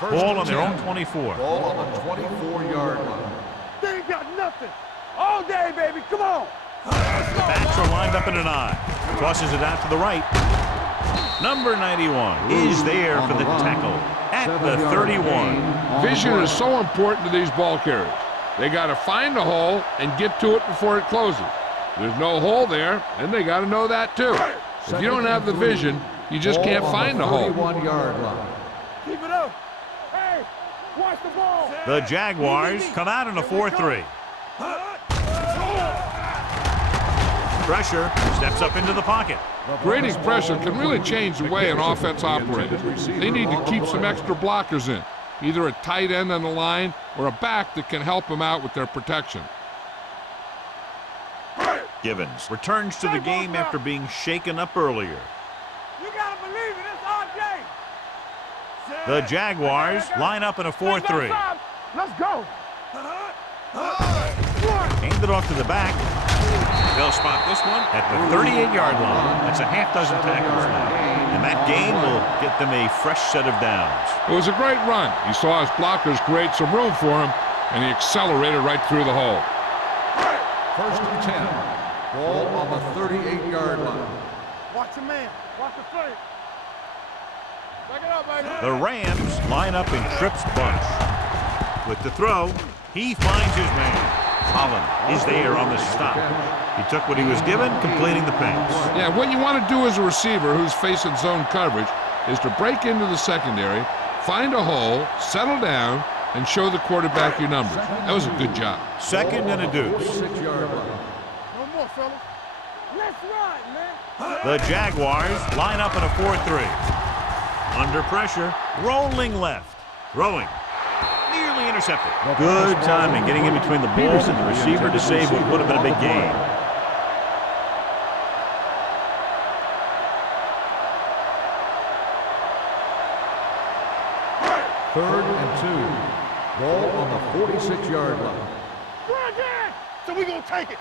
Ball on their own 24. Ball on the 24-yard line. They ain't got nothing. All day, baby. Come on. The backs are lined up in an I. Tosses it out to the right. Number 91 is there for the tackle at the 31. Vision is so important to these ball carriers. They got to find the hole and get to it before it closes. There's no hole there, and they got to know that too. If you don't have the vision, you just can't find the hole. 31-yard line. Keep it up. Hey, watch the ball. The Jaguars come out in a 4-3. Pressure, steps up into the pocket. Grading pressure can really change the way an offense operates. They need to keep some extra blockers in, either a tight end on the line or a back that can help them out with their protection. Givens returns to the game after being shaken up earlier. You gotta believe it. It's our game. The Jaguars line up in a 4-3. Let's go. Handed off to the back. They'll spot this one at the 38-yard line. That's a half dozen tackles now. And that gain will get them a fresh set of downs. It was a great run. He saw his blockers create some room for him, and he accelerated right through the hole. First and 10. Ball on the 38-yard line. Watch the man. Watch the play. Back it up, baby. The Rams line up in Tripp's bunch. With the throw, he finds his man. Holland is there on the stop. He took what he was given, completing the pass. Yeah, what you want to do as a receiver who's facing zone coverage is to break into the secondary, find a hole, settle down, and show the quarterback your numbers. That was a good job. Second and a deuce. 46-yard line. No more, fellas. Let's ride, man. The Jaguars line up in a 4-3. Under pressure, rolling left, throwing. Nearly intercepted. Good timing, getting in between the balls and the receiver to save what would have been a big gain. Third and 2. Ball on the 46-yard line. Run again. So we're going to take it.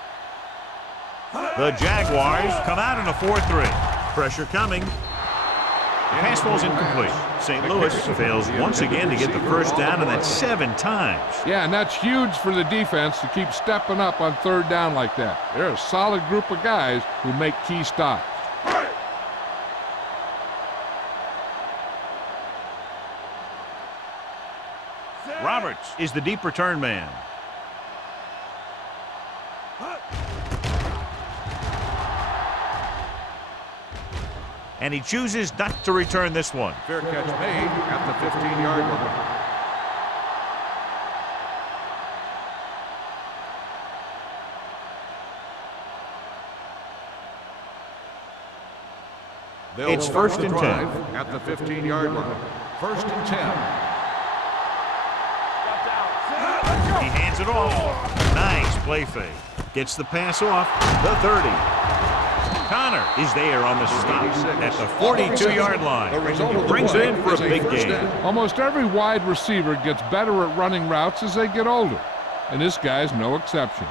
The Jaguars come out in a 4-3. Pressure coming. The pass ball's incomplete. St. Louis fails once again to get the first down, and that's 7 times. Yeah, and that's huge for the defense to keep stepping up on third down like that. They're a solid group of guys who make key stops. Roberts is the deep return man. and he chooses not to return this one. Fair catch made at the 15-yard line. It's first and 10 at the 15-yard line. First and 10. He hands it off. Nice play fake. Gets the pass off. The 30. Connor is there on the stop at the 42-yard line. He brings it in for a big gain. Almost every wide receiver gets better at running routes as they get older, and this guy's no exception.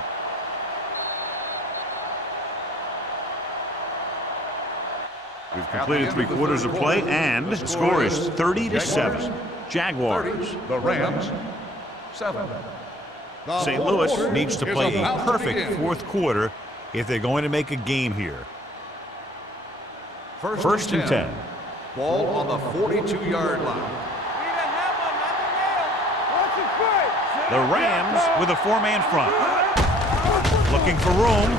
We've completed 3 quarters of play, and the score is 30-7. Jaguars. The Rams, 7. St. Louis needs to play a perfect fourth quarter if they're going to make a game here. First and 10. Ball on the 42-yard line. The Rams with a 4-man front. Looking for room.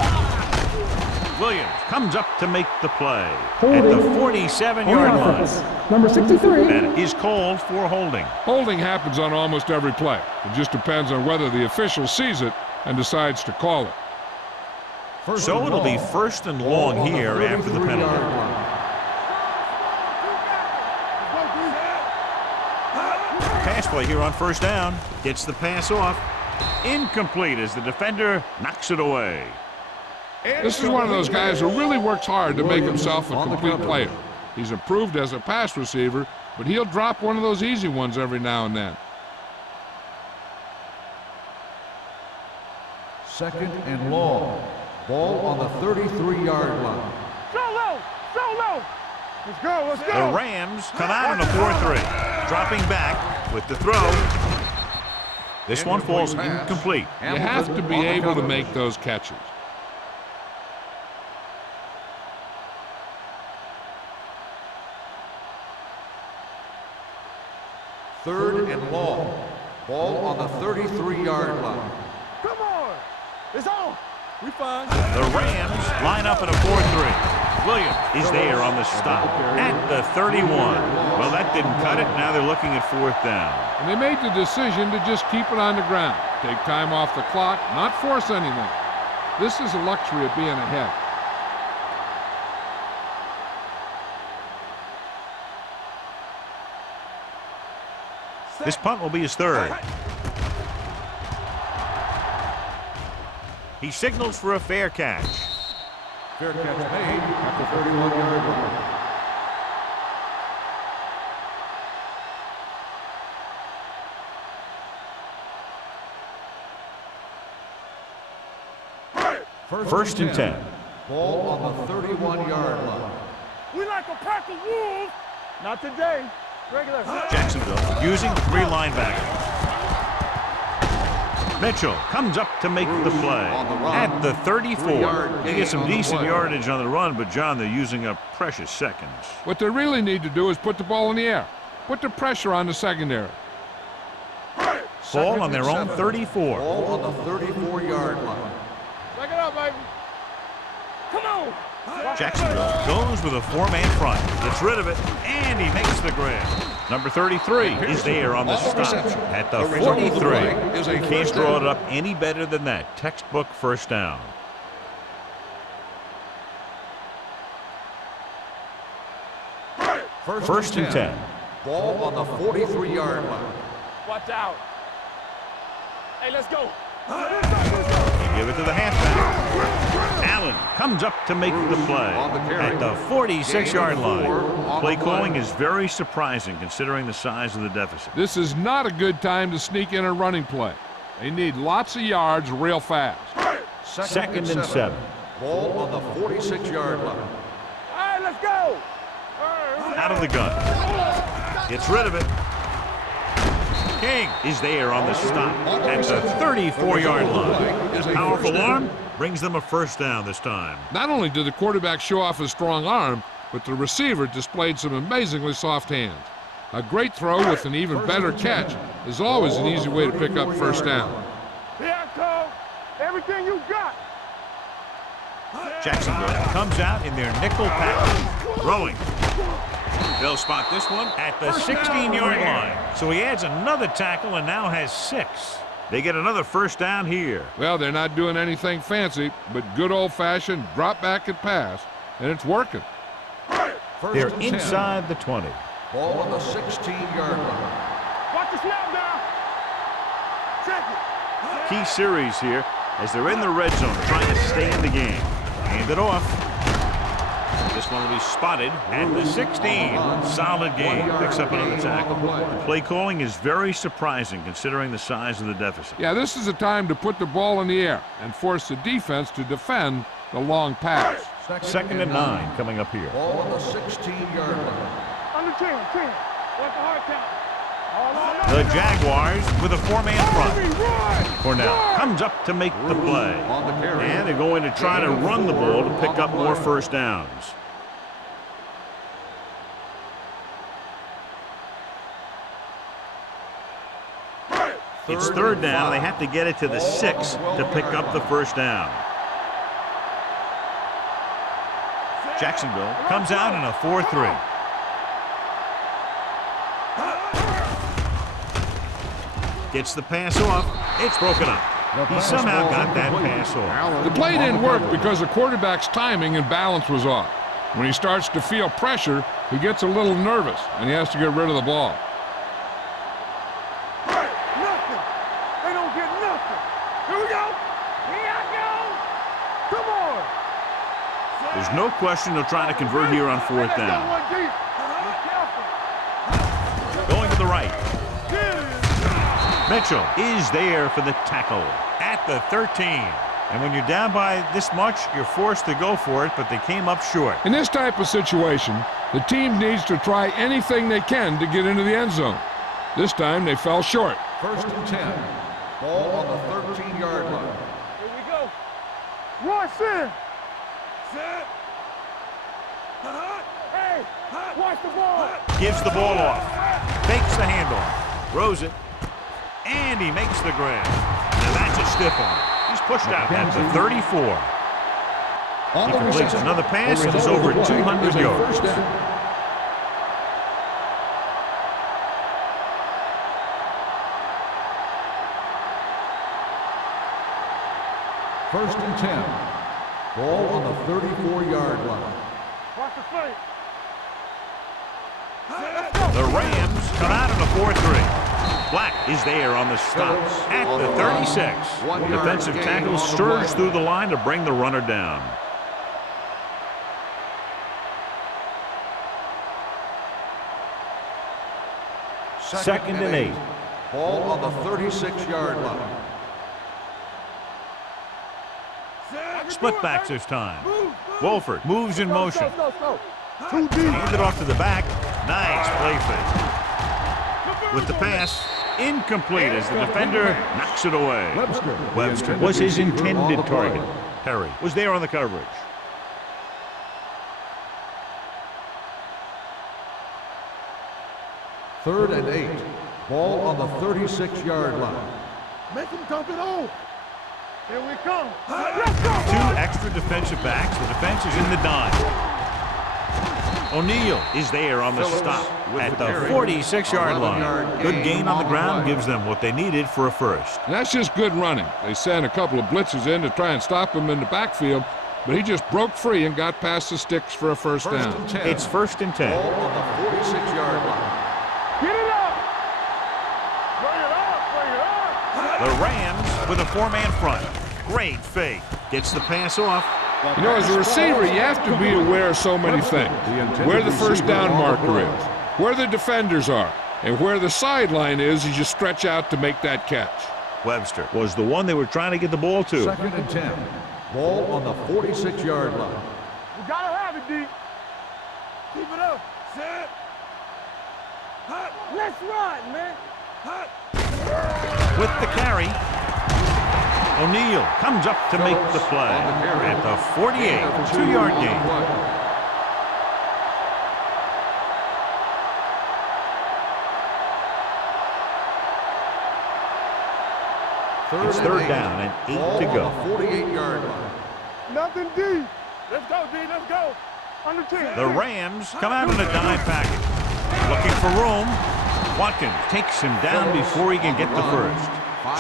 Williams comes up to make the play at the 47-yard line. Number 63. That is called for holding. Holding happens on almost every play. It just depends on whether the official sees it and decides to call it. So it'll be first and long here after the penalty. Pass play here on first down. Gets the pass off. Incomplete as the defender knocks it away. This is one of those guys who really works hard to make himself a complete player. He's improved as a pass receiver, but he'll drop one of those easy ones every now and then. Second and long. Ball on the 33-yard line. So low! So low! Let's go! Let's go! The Rams come out in a 4-3. Dropping back with the throw. This one falls incomplete. You have to be able to make those catches. Third and long. Ball on the 33-yard line. Come on! It's on! We fine. The Rams line up in a 4-3. Williams is there on the stop at the 31. Well, that didn't cut it. Now they're looking at fourth down. And they made the decision to just keep it on the ground. Take time off the clock, not force anything. This is the luxury of being ahead. This punt will be his third. He signals for a fair catch. Fair catch made at the 31-yard line. First and 10. Ball on the 31-yard line. We like a pack of wolves. Not today. Regular. Jacksonville using 3 linebackers. Mitchell comes up to make the play at the 34. They get some decent yardage on the run, but, John, they're using up precious seconds. What they really need to do is put the ball in the air. Put the pressure on the secondary. Ball on their own 34. Ball on the 34-yard line. Check it out, baby. Come on. Jacksonville goes with a 4-man front. Gets rid of it, and he makes the grab. Number 33 is there on the stop at the 43. Can't draw it up any better than that. Textbook first down. First and 10. Ball on the 43-yard line. Watch out. Hey, let's go. They give it to the halfback. Allen comes up to make the play at the 46-yard line. Play calling is very surprising considering the size of the deficit. This is not a good time to sneak in a running play. They need lots of yards real fast. Second and 7. Ball on the 46-yard line. All right, let's go. Out of the gun. Gets rid of it. King is there on the stop at the 34-yard line. His powerful arm brings them a first down this time. Not only did the quarterback show off his strong arm, but the receiver displayed some amazingly soft hands. A great throw with an even better catch is always an easy way to pick up first down. Here I come. Everything you got. Jacksonville comes out in their nickel package. Throwing They'll spot this one at the 16-yard line. So he adds another tackle and now has 6. They get another first down here. Well, they're not doing anything fancy, but good old-fashioned drop back and pass, and it's working. They're inside the 20. Ball on the 16-yard line. Watch the snap now. Check it. Key series here as they're in the red zone trying to stay in the game. Hand it off. This one will be spotted at the 16. Solid game. Picks up another tackle. The play calling is very surprising considering the size of the deficit. Yeah, this is the time to put the ball in the air and force the defense to defend the long pass. Second and 9 coming up here. Ball on the 16-yard line. Under 10. What's the hard count? The Jaguars with a 4-man front. Cornell comes up to make the play. And they're going to try to run the ball to pick up more first downs. It's third down. They have to get it to the 6 to pick up the first down. Jacksonville comes out in a 4-3. Gets the pass off. It's broken up. He somehow got that pass off. The play didn't work because the quarterback's timing and balance was off. When he starts to feel pressure, he gets a little nervous, and he has to get rid of the ball. Nothing. They don't get nothing. Here we go. Here I go. Come on. There's no question they'll try to convert here on 4th down. Going to the right. Mitchell is there for the tackle at the 13. And when you're down by this much, you're forced to go for it, but they came up short. In this type of situation, the team needs to try anything they can to get into the end zone. This time they fell short. First and 10. Ball on the 13-yard line. Here we go. Watch in. Set. Hey, watch the ball. Gives the ball off. Fakes the handoff. Throws it. And he makes the grab. Now that's a stiff arm. He's pushed out at the 34. He completes another pass and is over 200 yards. First and 10. Ball on the 34-yard line. Watch the fake. The Rams come out in a 4-3. Black is there on the stop at the 36. Defensive tackle surged through the line to bring the runner down. Second and 8. Ball on the 36-yard line. Split backs this time. Wolford moves in motion. Too deep. Hands it off to the back. Nice play fake. With the pass, incomplete as the defender knocks it away. Webster was his intended target. Perry was there on the coverage. Third and 8. Ball on the 36-yard line. Make him dump it off. Here we come. Let's go. 2 extra defensive backs. The defense is in the dime. O'Neal is there on the stop at the 46-yard line. Good gain on the ground gives them what they needed for a first. And that's just good running. They sent a couple of blitzes in to try and stop him in the backfield, but he just broke free and got past the sticks for a first down. It's first and 10. Ball on the 46-yard line. Get it up. Bring it up. Bring it up. The Rams with a 4-man front. Great fake. Gets the pass off. You know, as a receiver, you have to be aware of so many things. Where the first down marker is, where the defenders are, and where the sideline is as you stretch out to make that catch. Webster was the one they were trying to get the ball to. Second and 10. Ball on the 46-yard line. We gotta have it, D. Keep it up. Set. Hot. Let's run, man. Hot. With the carry, O'Neal comes up to make the play at the 48, 2-yard gain. It's third down and 8 to go. 48-yard line. Nothing D. Let's go, D. Let's go. Under 10. The Rams come out in a dime package. Looking for room. Watkins takes him down before he can get the first.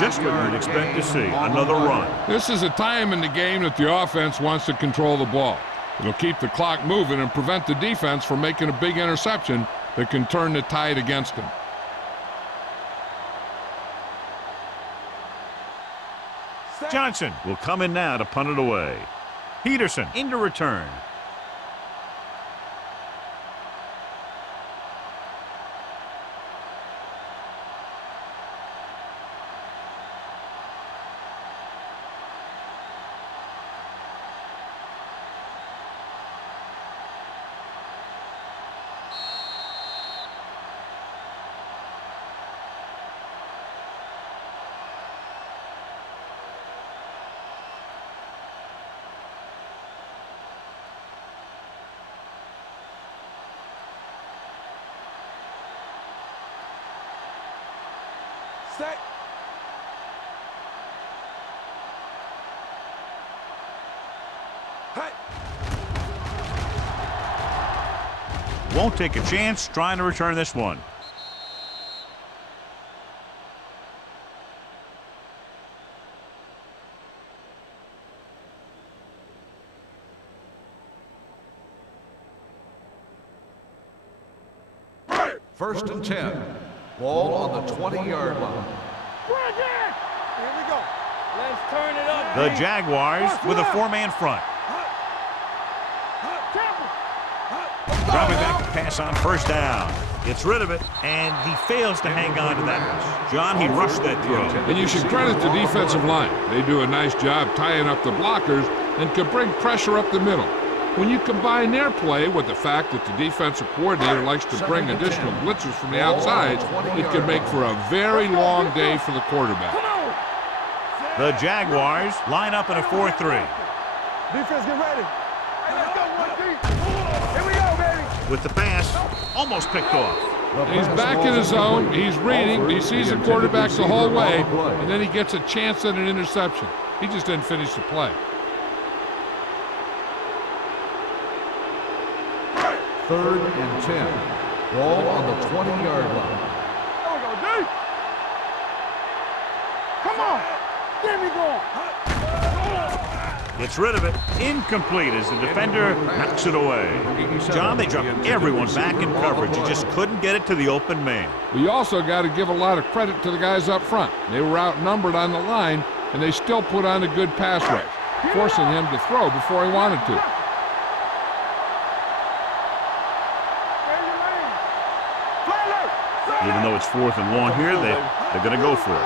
Just what you'd expect to see, another run. This is a time in the game that the offense wants to control the ball. It'll keep the clock moving and prevent the defense from making a big interception that can turn the tide against them. Johnson will come in now to punt it away. Peterson into return. Set. Hey. Won't take a chance trying to return this one. First and 10. Ball on the 20-yard line. Bring it. Here we go. Let's turn it up. The Jaguars with a four-man front. Dropping back to pass on first down. Gets rid of it, and he fails to hang on to that. John, he rushed that throw. And you should credit the defensive line. They do a nice job tying up the blockers and can bring pressure up the middle. When you combine their play with the fact that the defensive coordinator likes to bring additional blitzers from the outside, it can make for a very long day for the quarterback. The Jaguars line up in a 4-3. Defense, get ready. Hey, let's go, 1-3. Here we go, baby. With the pass, almost picked off. He's back in his zone. He's reading. He sees the quarterback the whole way, and then he gets a chance at an interception. He just didn't finish the play. Third and 10. Ball on the 20-yard line. There we go, D. Come on. Get me going. Gets rid of it. Incomplete as the defender knocks it away. John, they dropped everyone back in coverage. He just couldn't get it to the open man. But you also got to give a lot of credit to the guys up front. They were outnumbered on the line, and they still put on a good pass rush, forcing him to throw before he wanted to. Even though it's 4th and long here, they're going to go for it.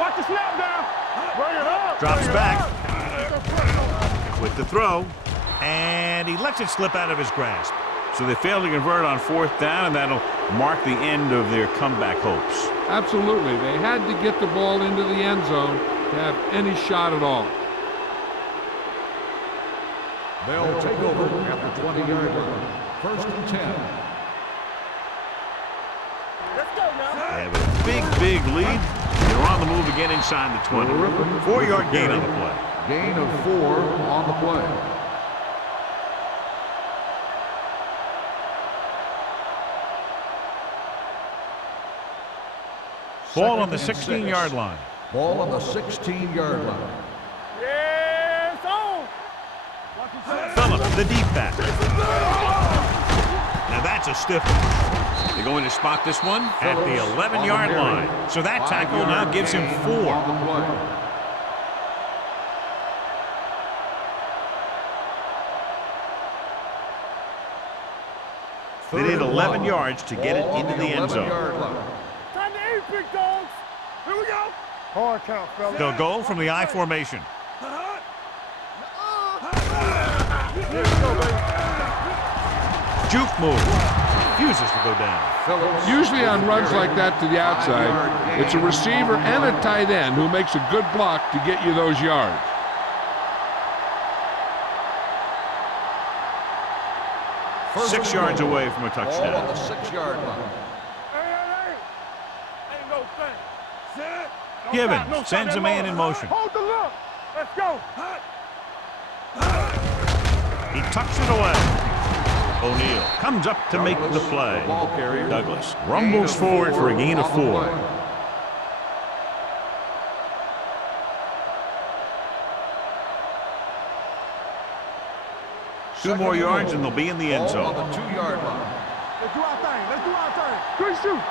Watch the snap down. Bring it up. Drops back with the throw, and he lets it slip out of his grasp. So they fail to convert on 4th down, and that'll mark the end of their comeback hopes. Absolutely. They had to get the ball into the end zone to have any shot at all. They'll take over at the 20-yard line. First and 10. They have a big lead. They're on the move again inside the 20. 4-yard gain on the play. Gain of 4 on the play. Ball on the 16-yard line. Ball on the 16-yard line. Yes, on. Phillips, the deep back. Now that's a stiff one. They're going to spot this one at the 11-yard line. So that tackle now gives him 4. They need 11 yards to get it into the end zone. Time to eat, big dogs. Here we go. Hard count, fellas. They'll go from the I formation. Juke move. Refuses to go down. Usually on runs like that to the outside, it's a receiver and a tight end who makes a good block to get you those yards. First 6 yards away from a Ball on touchdown. the 6-yard line. Hey. Ain't no thing. Set. No Gibbons stop, no stop sends that a man ball. in motion. Hold the look. Let's go. He tucks it away. O'Neal comes up to make the play. Douglas rumbles forward for a gain of 4. 2 more yards and they'll be in the end zone. On the 2-yard line. Let's do our thing. Let's do our thing. Good shoot.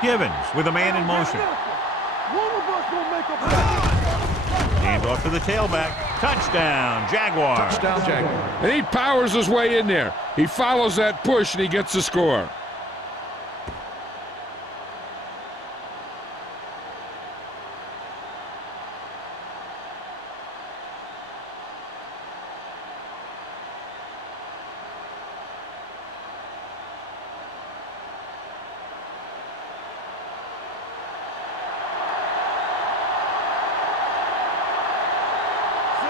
Givens with a man in motion. One of us gonna make a play. Hand off to the tailback. Touchdown, Jaguars. Touchdown, Jaguars. And he powers his way in there. He follows that push and he gets the score.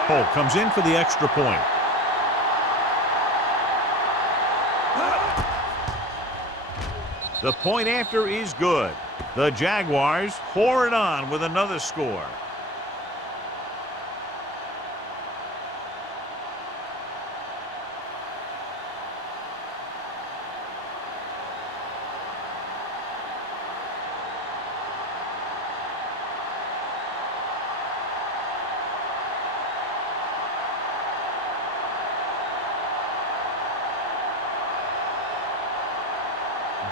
Holt comes in for the extra point. The point after is good. The Jaguars pour it on with another score.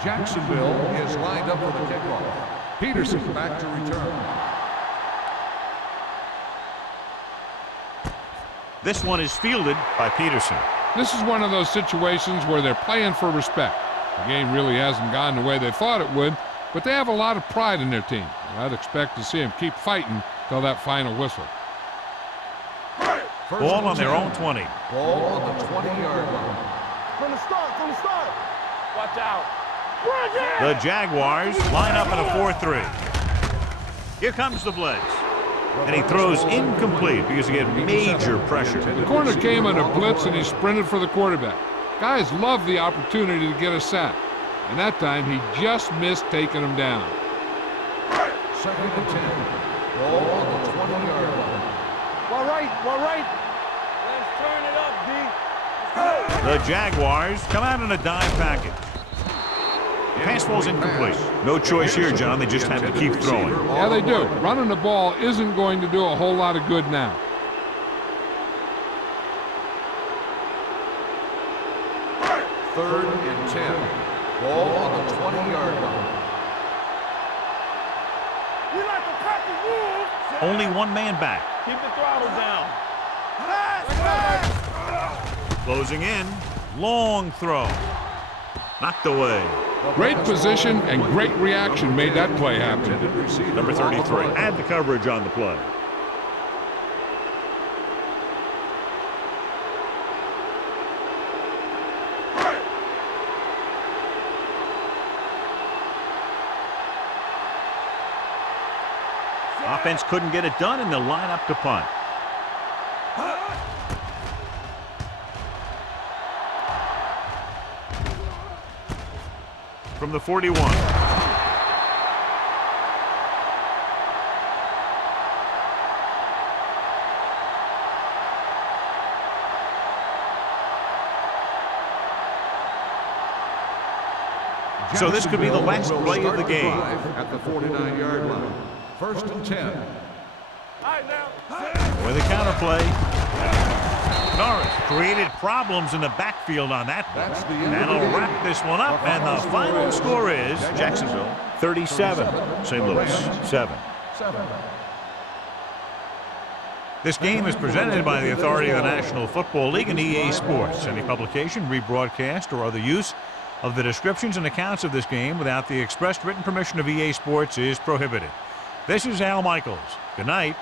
Jacksonville is lined up for the kickoff. Peterson back to return. This one is fielded by Peterson. This is one of those situations where they're playing for respect. The game really hasn't gone the way they thought it would, but they have a lot of pride in their team. I'd expect to see them keep fighting till that final whistle. Ball on their own 20. Ball on the 20-yard line. From the start. Watch out. The Jaguars line up in a 4-3. Here comes the blitz. And he throws incomplete because he had major pressure. The corner came on a blitz and he sprinted for the quarterback. Guys love the opportunity to get a sack. And that time he just missed taking him down. 2nd and 10. Ball on the 20-yard line. Well, right. Let's turn it up, D. The Jaguars come out in a dime package. Pass falls incomplete. No choice here, John. They just have to keep throwing. Yeah, they do. Running the ball isn't going to do a whole lot of good now. Third and 10. Ball on the 20-yard line. We like to cut the rules. Only one man back. Keep the throttle down. Closing in. Long throw. Knocked away. Great position and great reaction made that play happen. Number 33. Add the coverage on the play. Offense couldn't get it done, and they'll line up to punt. From the 41. So this could be the last play of the game. At the 49-yard line. 1st and 10. All right, now. With a counterplay. Norris created problems in the backfield on that play. That's the end of the That'll game. wrap this one up, and the final score is Jacksonville 37, St. Louis 7. This game is presented by the authority of the National Football League and EA Sports. Any publication, rebroadcast, or other use of the descriptions and accounts of this game without the expressed written permission of EA Sports is prohibited. This is Al Michaels. Good night.